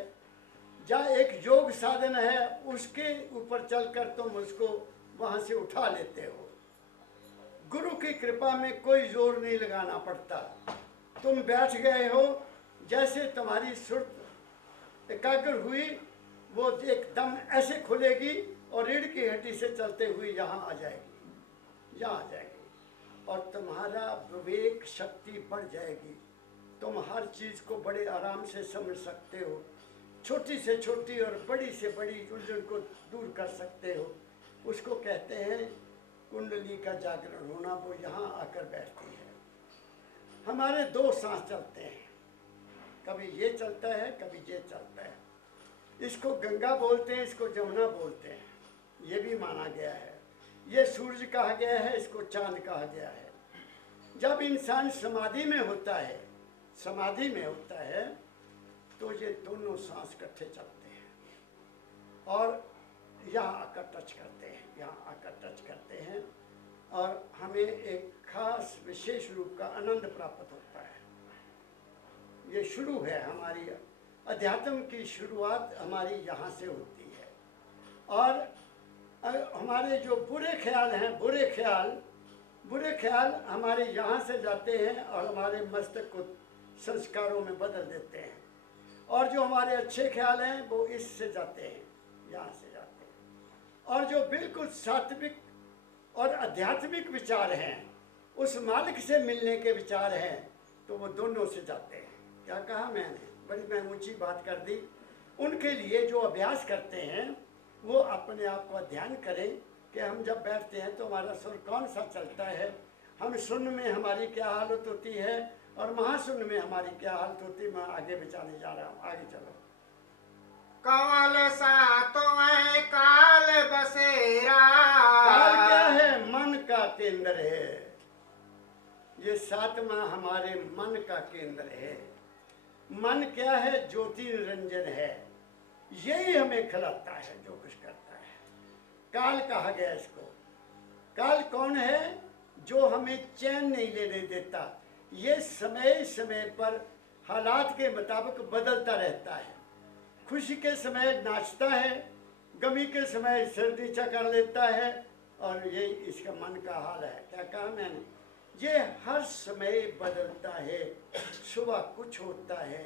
या एक योग साधन है उसके ऊपर चलकर तुम उसको वहाँ से उठा लेते हो। गुरु की कृपा में कोई जोर नहीं लगाना पड़ता। तुम बैठ गए हो, जैसे तुम्हारी सुर्त एकाग्र हुई, वो एकदम ऐसे खुलेगी और रीढ़ की हड्डी से चलते हुए यहाँ आ जाएगी, यहाँ आ जाएगी, और तुम्हारा विवेक शक्ति बढ़ जाएगी। तुम हर चीज़ को बड़े आराम से समझ सकते हो, छोटी से छोटी और बड़ी से बड़ी उलझन को दूर कर सकते हो। उसको कहते हैं कुंडली का जागरण होना। वो यहाँ आकर बैठती है। हमारे दो सांस चलते हैं, कभी ये चलता है कभी ये चलता है। इसको गंगा बोलते हैं, इसको जमुना बोलते हैं, ये भी माना गया है। ये सूरज कहा गया है, इसको चांद कहा गया है। जब इंसान समाधि में होता है, समाधि में होता है, तो ये दोनों सांस इकट्ठे चलते हैं और यहाँ आकर टच करते हैं, यहाँ आकर टच करते हैं, और हमें एक खास विशेष रूप का आनंद प्राप्त होता है। ये शुरू है हमारी अध्यात्म की शुरुआत, हमारी यहाँ से होती है। और हमारे जो बुरे ख्याल हैं, बुरे ख्याल हमारे यहाँ से जाते हैं और हमारे मस्तक को संस्कारों में बदल देते हैं, और जो हमारे अच्छे ख्याल हैं वो इससे जाते हैं, यहाँ से जाते हैं। और जो बिल्कुल सात्विक और आध्यात्मिक विचार हैं, उस मालिक से मिलने के विचार हैं, तो वो दोनों से जाते हैं। क्या कहा मैंने? बड़ी मैं ऊंची बात कर दी। उनके लिए जो अभ्यास करते हैं वो अपने आप का ध्यान करें कि हम जब बैठते हैं तो हमारा सुर कौन सा चलता है, हम शून्य में हमारी क्या हालत होती है और महाशून्य में हमारी क्या हालत होती है। मैं आगे बिचाने जा रहा हूँ, आगे चलो। कमल सा तुम्हें काल बसेरा। काल क्या है? मन का केंद्र है। ये सातवां हमारे मन का केंद्र है। मन क्या है? ज्योति निरंजन है। यही हमें खिलाता है, जो कुछ करता है। काल कहा गया इसको। काल कौन है? जो हमें चैन नहीं लेने देता। ये समय समय पर हालात के मुताबिक बदलता रहता है। खुशी के समय नाचता है, गमी के समय सिर नीचा कर लेता है, और ये इसका मन का हाल है। क्या कहा मैंने? ये हर समय बदलता है। सुबह कुछ होता है,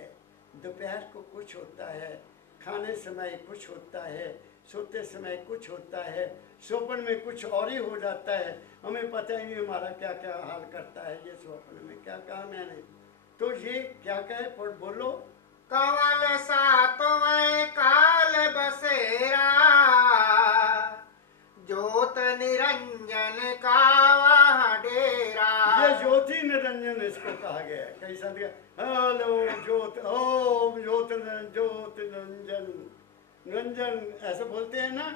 दोपहर को कुछ होता है, खाने समय कुछ होता है, सोते समय कुछ होता है, स्वप्न में कुछ और ही हो जाता है। हमें पता ही नहीं हमारा क्या क्या हाल करता है ये स्वप्न में। क्या कहा मैंने? तो ये क्या कहे? पर बोलो। कमल सा तुम्हें काल बसेरा, ज्योत निरंजन का वह डेरा। ये ज्योति निरंजन इसको कहा गया है। कई संत हेलो ज्योत, ओम ज्योत निरंजन, निरंजन ऐसे बोलते हैं ना।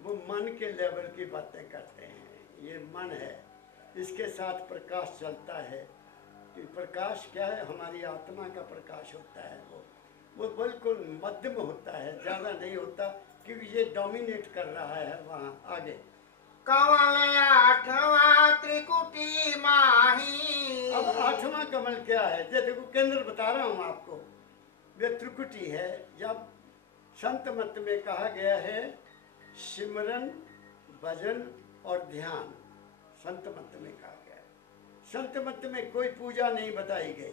वो मन के लेवल की बातें करते हैं। ये मन है, इसके साथ प्रकाश चलता है। कि प्रकाश क्या है? हमारी आत्मा का प्रकाश होता है। वो बिल्कुल मध्यम होता है, ज़्यादा नहीं होता, क्योंकि ये डोमिनेट कर रहा है वहाँ आगे। कमल आठवां त्रिकुटी माही। अब आठवां कमल क्या है? ये देखो, केंद्र बता रहा हूँ आपको। वे त्रिकुटी है। जब संत मत में कहा गया है सिमरन, भजन और ध्यान, संत मत में कहा गया है। संत मत में कोई पूजा नहीं बताई गई।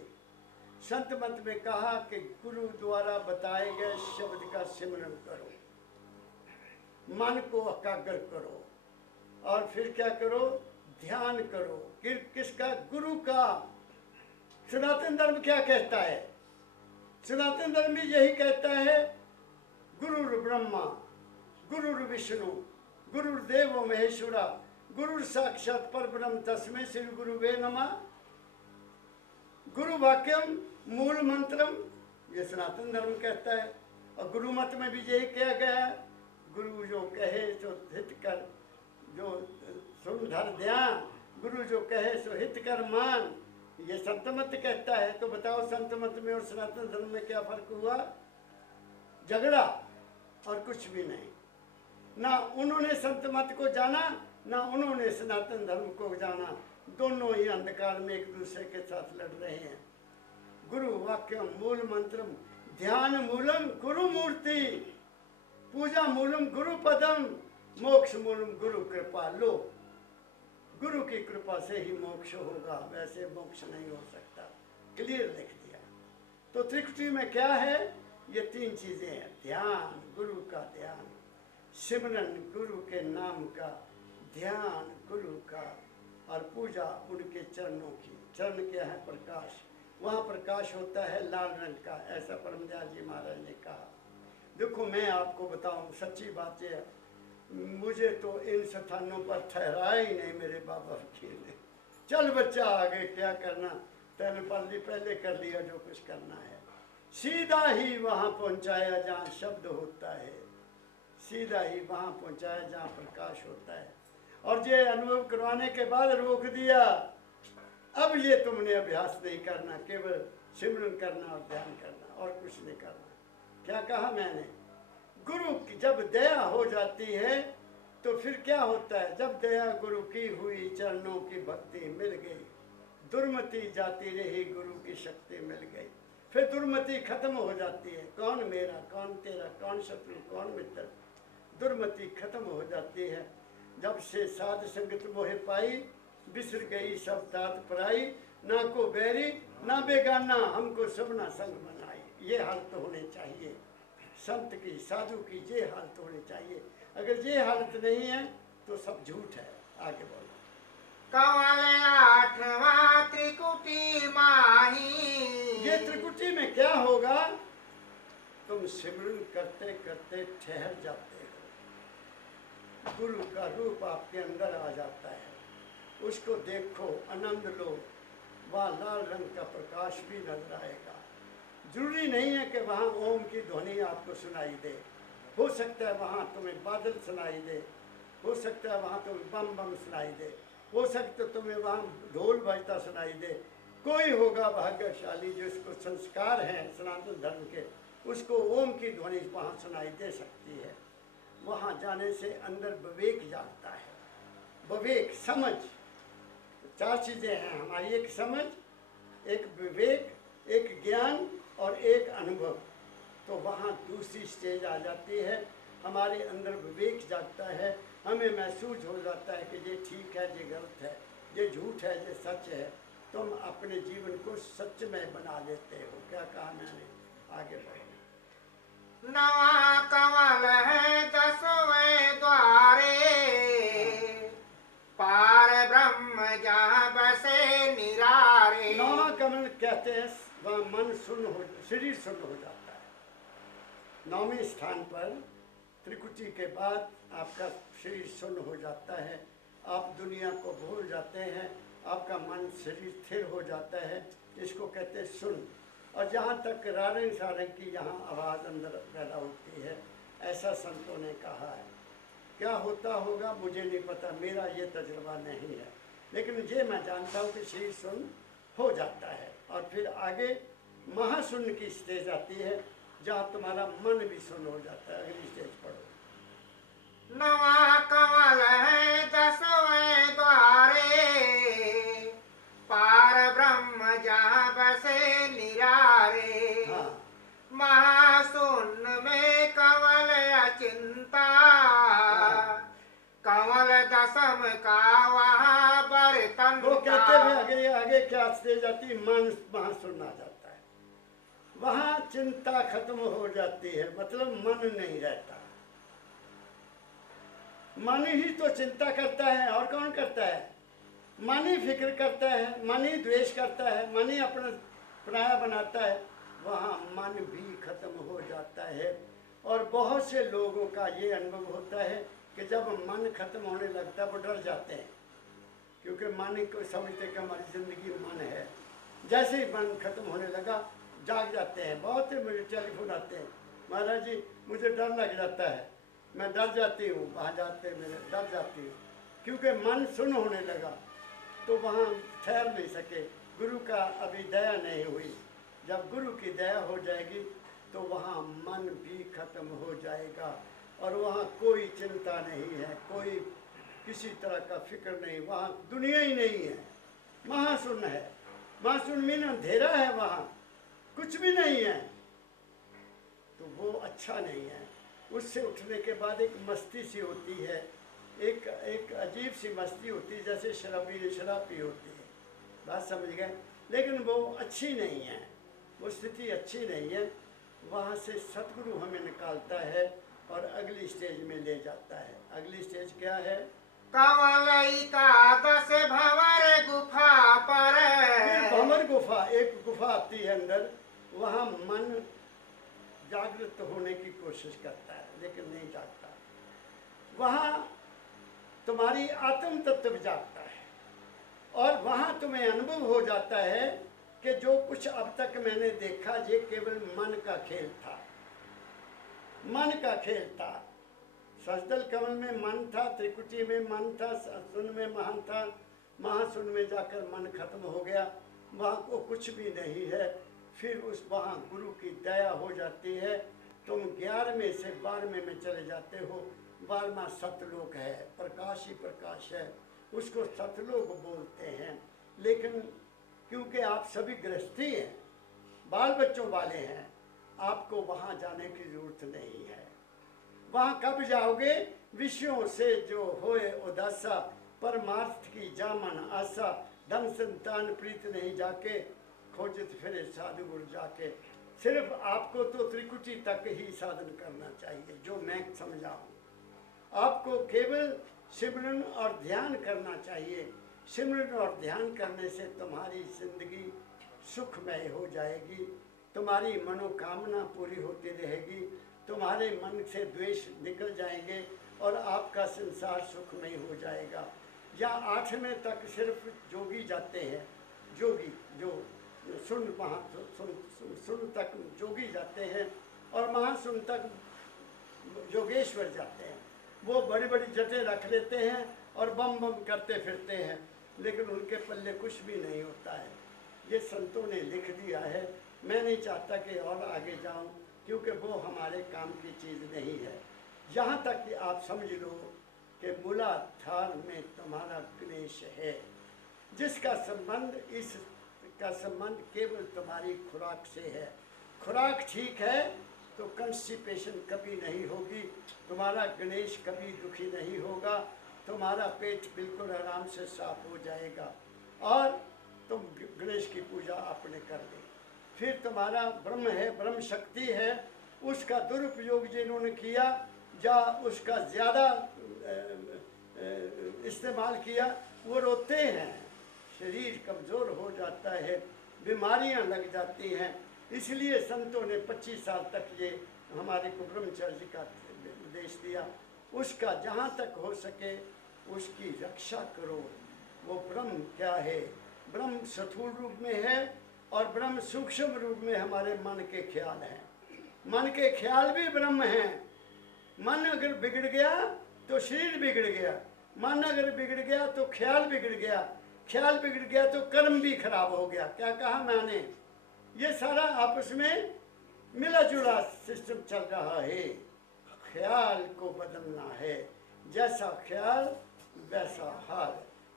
संत मत में कहा कि गुरु द्वारा बताए गए शब्द का सिमरन करो, मन को एकाग्र करो, और फिर क्या करो? ध्यान करो। किसका? गुरु का। सनातन धर्म क्या कहता है? सनातन धर्म भी यही कहता है, गुरुर् ब्रह्मा गुरुर् विष्णु गुरुर्देवो महेश्वरा गुरु साक्षात परब्रह्म तस्मै श्री गुरुवे नमः। गुरु वाक्यम मूल मंत्रम, ये सनातन धर्म कहता है। और गुरु मत में भी यही कहा गया है, गुरु जो कहे सो हित कर, जो सुन धर ध्यान, गुरु जो कहे सो हित कर मान। ये संत मत कहता है। तो बताओ, संत मत में और सनातन धर्म में क्या फर्क हुआ? झगड़ा और कुछ भी नहीं। ना उन्होंने संत मत को जाना, ना उन्होंने सनातन धर्म को जाना। दोनों ही अंधकार में एक दूसरे के साथ लड़ रहे हैं। गुरु वाक्यम मूल मंत्रम ध्यान मूलम गुरु मूर्ति पूजा मूलम गुरु पदम मोक्ष मूलम गुरु कृपा। लो, गुरु की कृपा से ही मोक्ष होगा, वैसे मोक्ष नहीं हो सकता। क्लियर लिख दिया। तो त्रिकुटी में क्या है? ये तीन चीजें हैं। ध्यान, गुरु का ध्यान, सिमरन गुरु के नाम का, ध्यान गुरु का, और पूजा उनके चरणों की। चरण क्या है? प्रकाश। वहाँ प्रकाश होता है लाल रंग का, ऐसा परमदयाल जी महाराज ने कहा। देखो मैं आपको बताऊं, सच्ची बात है, मुझे तो इन स्थानों पर ठहराया ही नहीं मेरे बाबा वकील ने। चल बच्चा आगे क्या करना, तैने पहले कर लिया जो कुछ करना है। सीधा ही वहाँ पहुँचाया जहाँ शब्द होता है, सीधा ही वहाँ पहुँचाया जहाँ प्रकाश होता है। और ये अनुभव करवाने के बाद रोक दिया, अब ये तुमने अभ्यास नहीं करना, केवल सिमरन करना और ध्यान करना और कुछ नहीं करना। क्या कहा मैंने? गुरु की जब दया हो जाती है तो फिर क्या होता है? जब दया गुरु की हुई, चरणों की भक्ति मिल गई, दुर्मति जाती रही, गुरु की शक्ति मिल गई, फिर दुर्मति खत्म हो जाती है। कौन मेरा, कौन तेरा, कौन शत्रु, कौन मित्र, दुर्मति खत्म हो जाती है। जब से साध संगत मोहे पाई, बिसर गई सब तात पराई, ना को बैरी ना बेगाना, हमको सबना संग बनाई। ये हालत होनी चाहिए संत की, साधु की, ये हालत होनी चाहिए। अगर ये हालत नहीं है तो सब झूठ है। आगे बोलो। कमल आठवां त्रिकुटी माही। ये त्रिकुटी में क्या होगा? तुम सिमरन करते करते ठहर जाते हो, गुरु का रूप आपके अंदर आ जाता है, उसको देखो, आनंद लो। वहाँ लाल रंग का प्रकाश भी नजर आएगा। जरूरी नहीं है कि वहाँ ओम की ध्वनि आपको सुनाई दे, हो सकता है वहाँ तुम्हें बादल सुनाई दे, हो सकता है वहाँ तुम्हें बम बम सुनाई दे, हो सकता है तुम्हें वहाँ ढोल बजता सुनाई दे। कोई होगा भाग्यशाली जिसको संस्कार हैं सनातन धर्म के, उसको ओम की ध्वनि वहाँ सुनाई दे सकती है। वहाँ जाने से अंदर विवेक जागता है। विवेक, समझ, चार चीज़ें हैं हमारी, एक समझ, एक विवेक, एक ज्ञान और एक अनुभव। तो वहाँ दूसरी स्टेज आ जाती है, हमारे अंदर विवेक जागता है, हमें महसूस हो जाता है कि ये ठीक है, ये गलत है, ये झूठ है, ये सच है। तुम अपने जीवन को सच्चमय बना लेते हो। क्या कहा मैंने? आगे बढ़ो। नवा कमल है दसवें द्वारे, पार ब्रह्म जहाँ बसे निरारे। नवा कमल कहते हैं वह मन शून्य हो, शरीर शून्य हो जाता है। नौवें स्थान पर त्रिकुटी के बाद आपका शरीर शून्य हो जाता है, आप दुनिया को भूल जाते हैं, आपका मन शरीर स्थिर हो जाता है, इसको कहते हैं शून्य। और जहाँ तक रारंग सारंग की यहाँ आवाज़ अंदर पैदा होती है, ऐसा संतों ने कहा है। क्या होता होगा मुझे नहीं पता, मेरा ये तजुर्बा नहीं है, लेकिन ये मैं जानता हूँ कि शरीर शून्य हो जाता है। और फिर आगे महाशून्य की स्टेज आती है, जहाँ तुम्हारा मन भी शून्य हो जाता है। अगली स्टेज पढ़ो। नवा कमल है दसवें द्वारे, पार ब्रह्म जहाँ बसे निरारे। हाँ, महाशून्य में कमल अचिंता, कमल दसम का वहाँ बर्तन। वो कहते हुए आगे आगे क्या स्टेज आती है? मन महाशून्य आ जाता है, वहाँ चिंता खत्म हो जाती है, मतलब मन नहीं रहता। मन ही तो चिंता करता है, और कौन करता है? मन ही फिक्र करता है, मन ही द्वेष करता है, मन ही अपना पराया बनाता है। वहाँ मन भी खत्म हो जाता है। और बहुत से लोगों का ये अनुभव होता है कि जब मन खत्म होने लगता है वो डर जाते हैं, क्योंकि मन को समझते कि हमारी ज़िंदगी में मन है। जैसे ही मन खत्म होने लगा जाग जाते हैं। बहुत से मुझे टेलीफोन आते हैं, महाराज जी मुझे डर लग जाता है, मैं डर जाती हूँ, वहाँ जाते मेरे डर जाती हूँ, क्योंकि मन शून्य होने लगा तो वहाँ ठहर नहीं सके। गुरु का अभी दया नहीं हुई, जब गुरु की दया हो जाएगी तो वहाँ मन भी खत्म हो जाएगा, और वहाँ कोई चिंता नहीं है, कोई किसी तरह का फिक्र नहीं, वहाँ दुनिया ही नहीं है, महाशून्य है। महाशून्य मीन अंधेरा है वहाँ, कुछ भी नहीं है, तो वो अच्छा नहीं है। उससे उठने के बाद एक मस्ती सी होती है, एक अजीब सी मस्ती होती है, जैसे शराब पी होती है। बात समझ गए? लेकिन वो अच्छी नहीं है, वो स्थिति अच्छी नहीं है। वहाँ से सतगुरु हमें निकालता है और अगली स्टेज में ले जाता है। अगली स्टेज क्या है? कमलई का दस भंवर गुफा पर। फिर भंवर गुफा, एक गुफा आती है अंदर, वहाँ मन जागृत होने की कोशिश करता है लेकिन नहीं जागता। वहाँ तुम्हारी आत्म तत्व जागता है और वहाँ तुम्हें अनुभव हो जाता है कि जो कुछ अब तक मैंने देखा ये केवल मन का खेल था, मन का खेल था। सजदल कमल में मन था, त्रिकुटी में मन था, सुन में महान था, महासुन में जाकर मन खत्म हो गया, वहाँ को कुछ भी नहीं है। फिर उस वहाँ गुरु की दया हो जाती है, तुम 11वें से 12वें में चले जाते हो। 12वां सतलोक है, प्रकाश ही प्रकाश है, उसको सतलोक बोलते हैं। लेकिन क्योंकि आप सभी गृहस्थी हैं, बाल बच्चों वाले हैं, आपको वहाँ जाने की जरूरत नहीं है। वहाँ कब जाओगे? विषयों से जो होए उदासा, परमार्थ की जामन आशा, धन संतान प्रीत नहीं जाके, खोजत फिरे साधु गुरु जाके। सिर्फ आपको तो त्रिकुटी तक ही साधन करना चाहिए, जो मैं समझाऊँ। आपको केवल सिमरन और ध्यान करना चाहिए। सिमरन और ध्यान करने से तुम्हारी जिंदगी सुखमय हो जाएगी, तुम्हारी मनोकामना पूरी होती रहेगी, तुम्हारे मन से द्वेष निकल जाएंगे और आपका संसार सुखमय हो जाएगा। या 8वें तक सिर्फ जोगी जाते हैं, जोगी जो सुन तक जोगी जाते हैं और महासुन तक योगेश्वर जाते हैं। वो बड़ी बड़ी जटें रख लेते हैं और बम बम करते फिरते हैं, लेकिन उनके पल्ले कुछ भी नहीं होता है। ये संतों ने लिख दिया है, मैं नहीं चाहता कि और आगे जाऊं, क्योंकि वो हमारे काम की चीज़ नहीं है। यहाँ तक कि आप समझ लो कि मूलाधार में तुम्हारा क्लेश है, जिसका संबंध इसका संबंध केवल तुम्हारी खुराक से है। खुराक ठीक है तो कंस्टिपेशन कभी नहीं होगी, तुम्हारा गणेश कभी दुखी नहीं होगा, तुम्हारा पेट बिल्कुल आराम से साफ हो जाएगा और तुम गणेश की पूजा अपने कर ले। फिर तुम्हारा ब्रह्म है, ब्रह्म शक्ति है, उसका दुरुपयोग जिन्होंने किया या उसका ज़्यादा इस्तेमाल किया वो रोते हैं, शरीर कमज़ोर हो जाता है, बीमारियां लग जाती हैं। इसलिए संतों ने 25 साल तक ये हमारे को ब्रह्मचर्य का उपदेश दिया। उसका जहाँ तक हो सके उसकी रक्षा करो। वो ब्रह्म क्या है? ब्रह्म स्थूल रूप में है और ब्रह्म सूक्ष्म रूप में हमारे मन के ख्याल हैं। मन के ख्याल भी ब्रह्म हैं। मन अगर बिगड़ गया तो शरीर बिगड़ गया, मन अगर बिगड़ गया तो ख्याल बिगड़ गया, ख्याल बिगड़ गया तो कर्म भी खराब हो गया। क्या कहा मैंने? ये सारा आपस में मिला जुला सिस्टम चल रहा है। ख्याल को बदलना है, जैसा ख्याल वैसा हाल,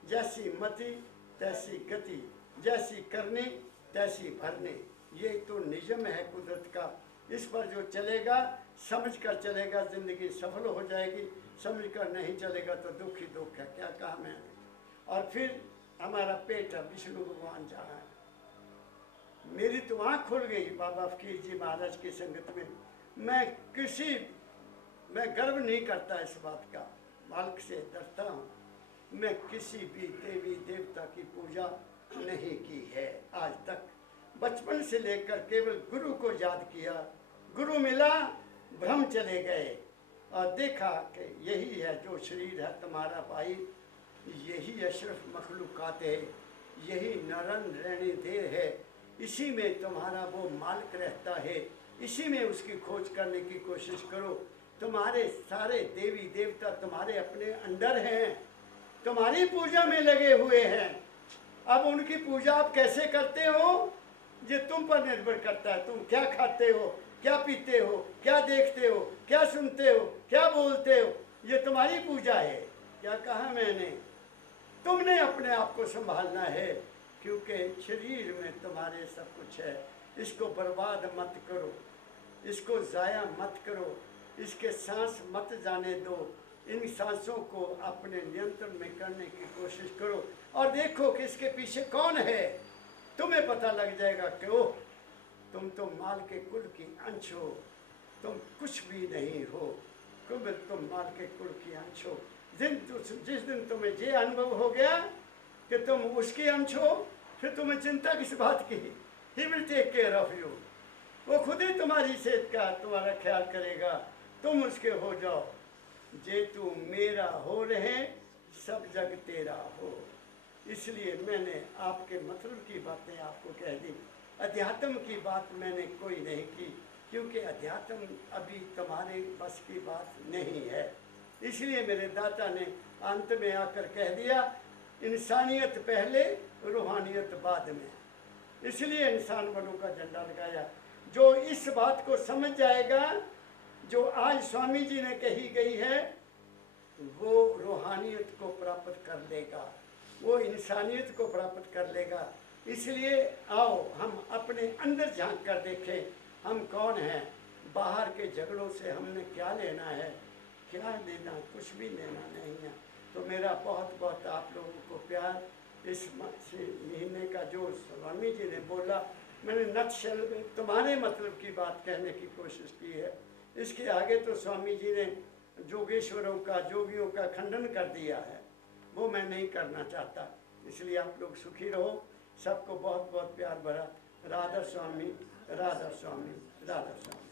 जैसी मति तैसी गति, जैसी करनी तैसी भरनी। ये तो नियम है कुदरत का। इस पर जो चलेगा, समझ कर चलेगा, जिंदगी सफल हो जाएगी। समझ कर नहीं चलेगा तो दुख ही दुख है। क्या कहा मैंने? और फिर हमारा पेट है, विष्णु भगवान जहाँ है। मेरी तो आँख खुल गई बाबा फकीर जी महाराज की संगत में। मैं गर्व नहीं करता इस बात का, मालिक से डरता हूँ। मैं किसी भी देवी देवता की पूजा नहीं की है आज तक। बचपन से लेकर केवल गुरु को याद किया। गुरु मिला, भ्रम चले गए और देखा कि यही है जो शरीर है तुम्हारा भाई, यही अशरफ मखलूकात है, यही नरन रहने देर है, इसी में तुम्हारा वो मालिक रहता है, इसी में उसकी खोज करने की कोशिश करो। तुम्हारे सारे देवी देवता तुम्हारे अपने अंडर हैं, तुम्हारी पूजा में लगे हुए हैं। अब उनकी पूजा आप कैसे करते हो ये तुम पर निर्भर करता है। तुम क्या खाते हो, क्या पीते हो, क्या देखते हो, क्या सुनते हो, क्या बोलते हो, ये तुम्हारी पूजा है। क्या कहा मैंने? तुमने अपने आप को संभालना है, क्योंकि शरीर में तुम्हारे सब कुछ है। इसको बर्बाद मत करो, इसको ज़ाया मत करो, इसके सांस मत जाने दो। इन सांसों को अपने नियंत्रण में करने की कोशिश करो और देखो कि इसके पीछे कौन है। तुम्हें पता लग जाएगा कि ओह, तुम तो माल के कुल की अंश हो, तुम कुछ भी नहीं हो, तुम माल के कुल की अंश हो। जिस दिन तुम्हें ये अनुभव हो गया कि तुम उसकी अंश हो, फिर तुम्हें चिंता किस बात की। He will take care of you. वो खुद ही तुम्हारी सेहत का तुम्हारा ख्याल करेगा, तुम उसके हो जाओ। जे तू मेरा हो रहे, सब जग तेरा हो। इसलिए मैंने आपके मतलब की बातें आपको कह दी, अध्यात्म की बात मैंने कोई नहीं की, क्योंकि अध्यात्म अभी तुम्हारे बस की बात नहीं है। इसलिए मेरे दाता ने अंत में आकर कह दिया, इंसानियत पहले, रूहानियत बाद में। इसलिए इंसान बनों का झंडा लगाया। जो इस बात को समझ जाएगा जो आज स्वामी जी ने कही गई है, वो रूहानियत को प्राप्त कर लेगा, वो इंसानियत को प्राप्त कर लेगा। इसलिए आओ हम अपने अंदर झांक कर देखें, हम कौन हैं। बाहर के झगड़ों से हमने क्या लेना है, क्या लेना, कुछ भी लेना नहीं है। तो मेरा बहुत बहुत आप लोगों को प्यार। इस महीने का जो स्वामी जी ने बोला, मैंने नटशेल में तुम्हारे मतलब की बात कहने की कोशिश की है। इसके आगे तो स्वामी जी ने जोगेश्वरों का, जोगियों का खंडन कर दिया है, वो मैं नहीं करना चाहता। इसलिए आप लोग सुखी रहो। सबको बहुत बहुत प्यार भरा राधा स्वामी, राधा स्वामी, राधा स्वामी।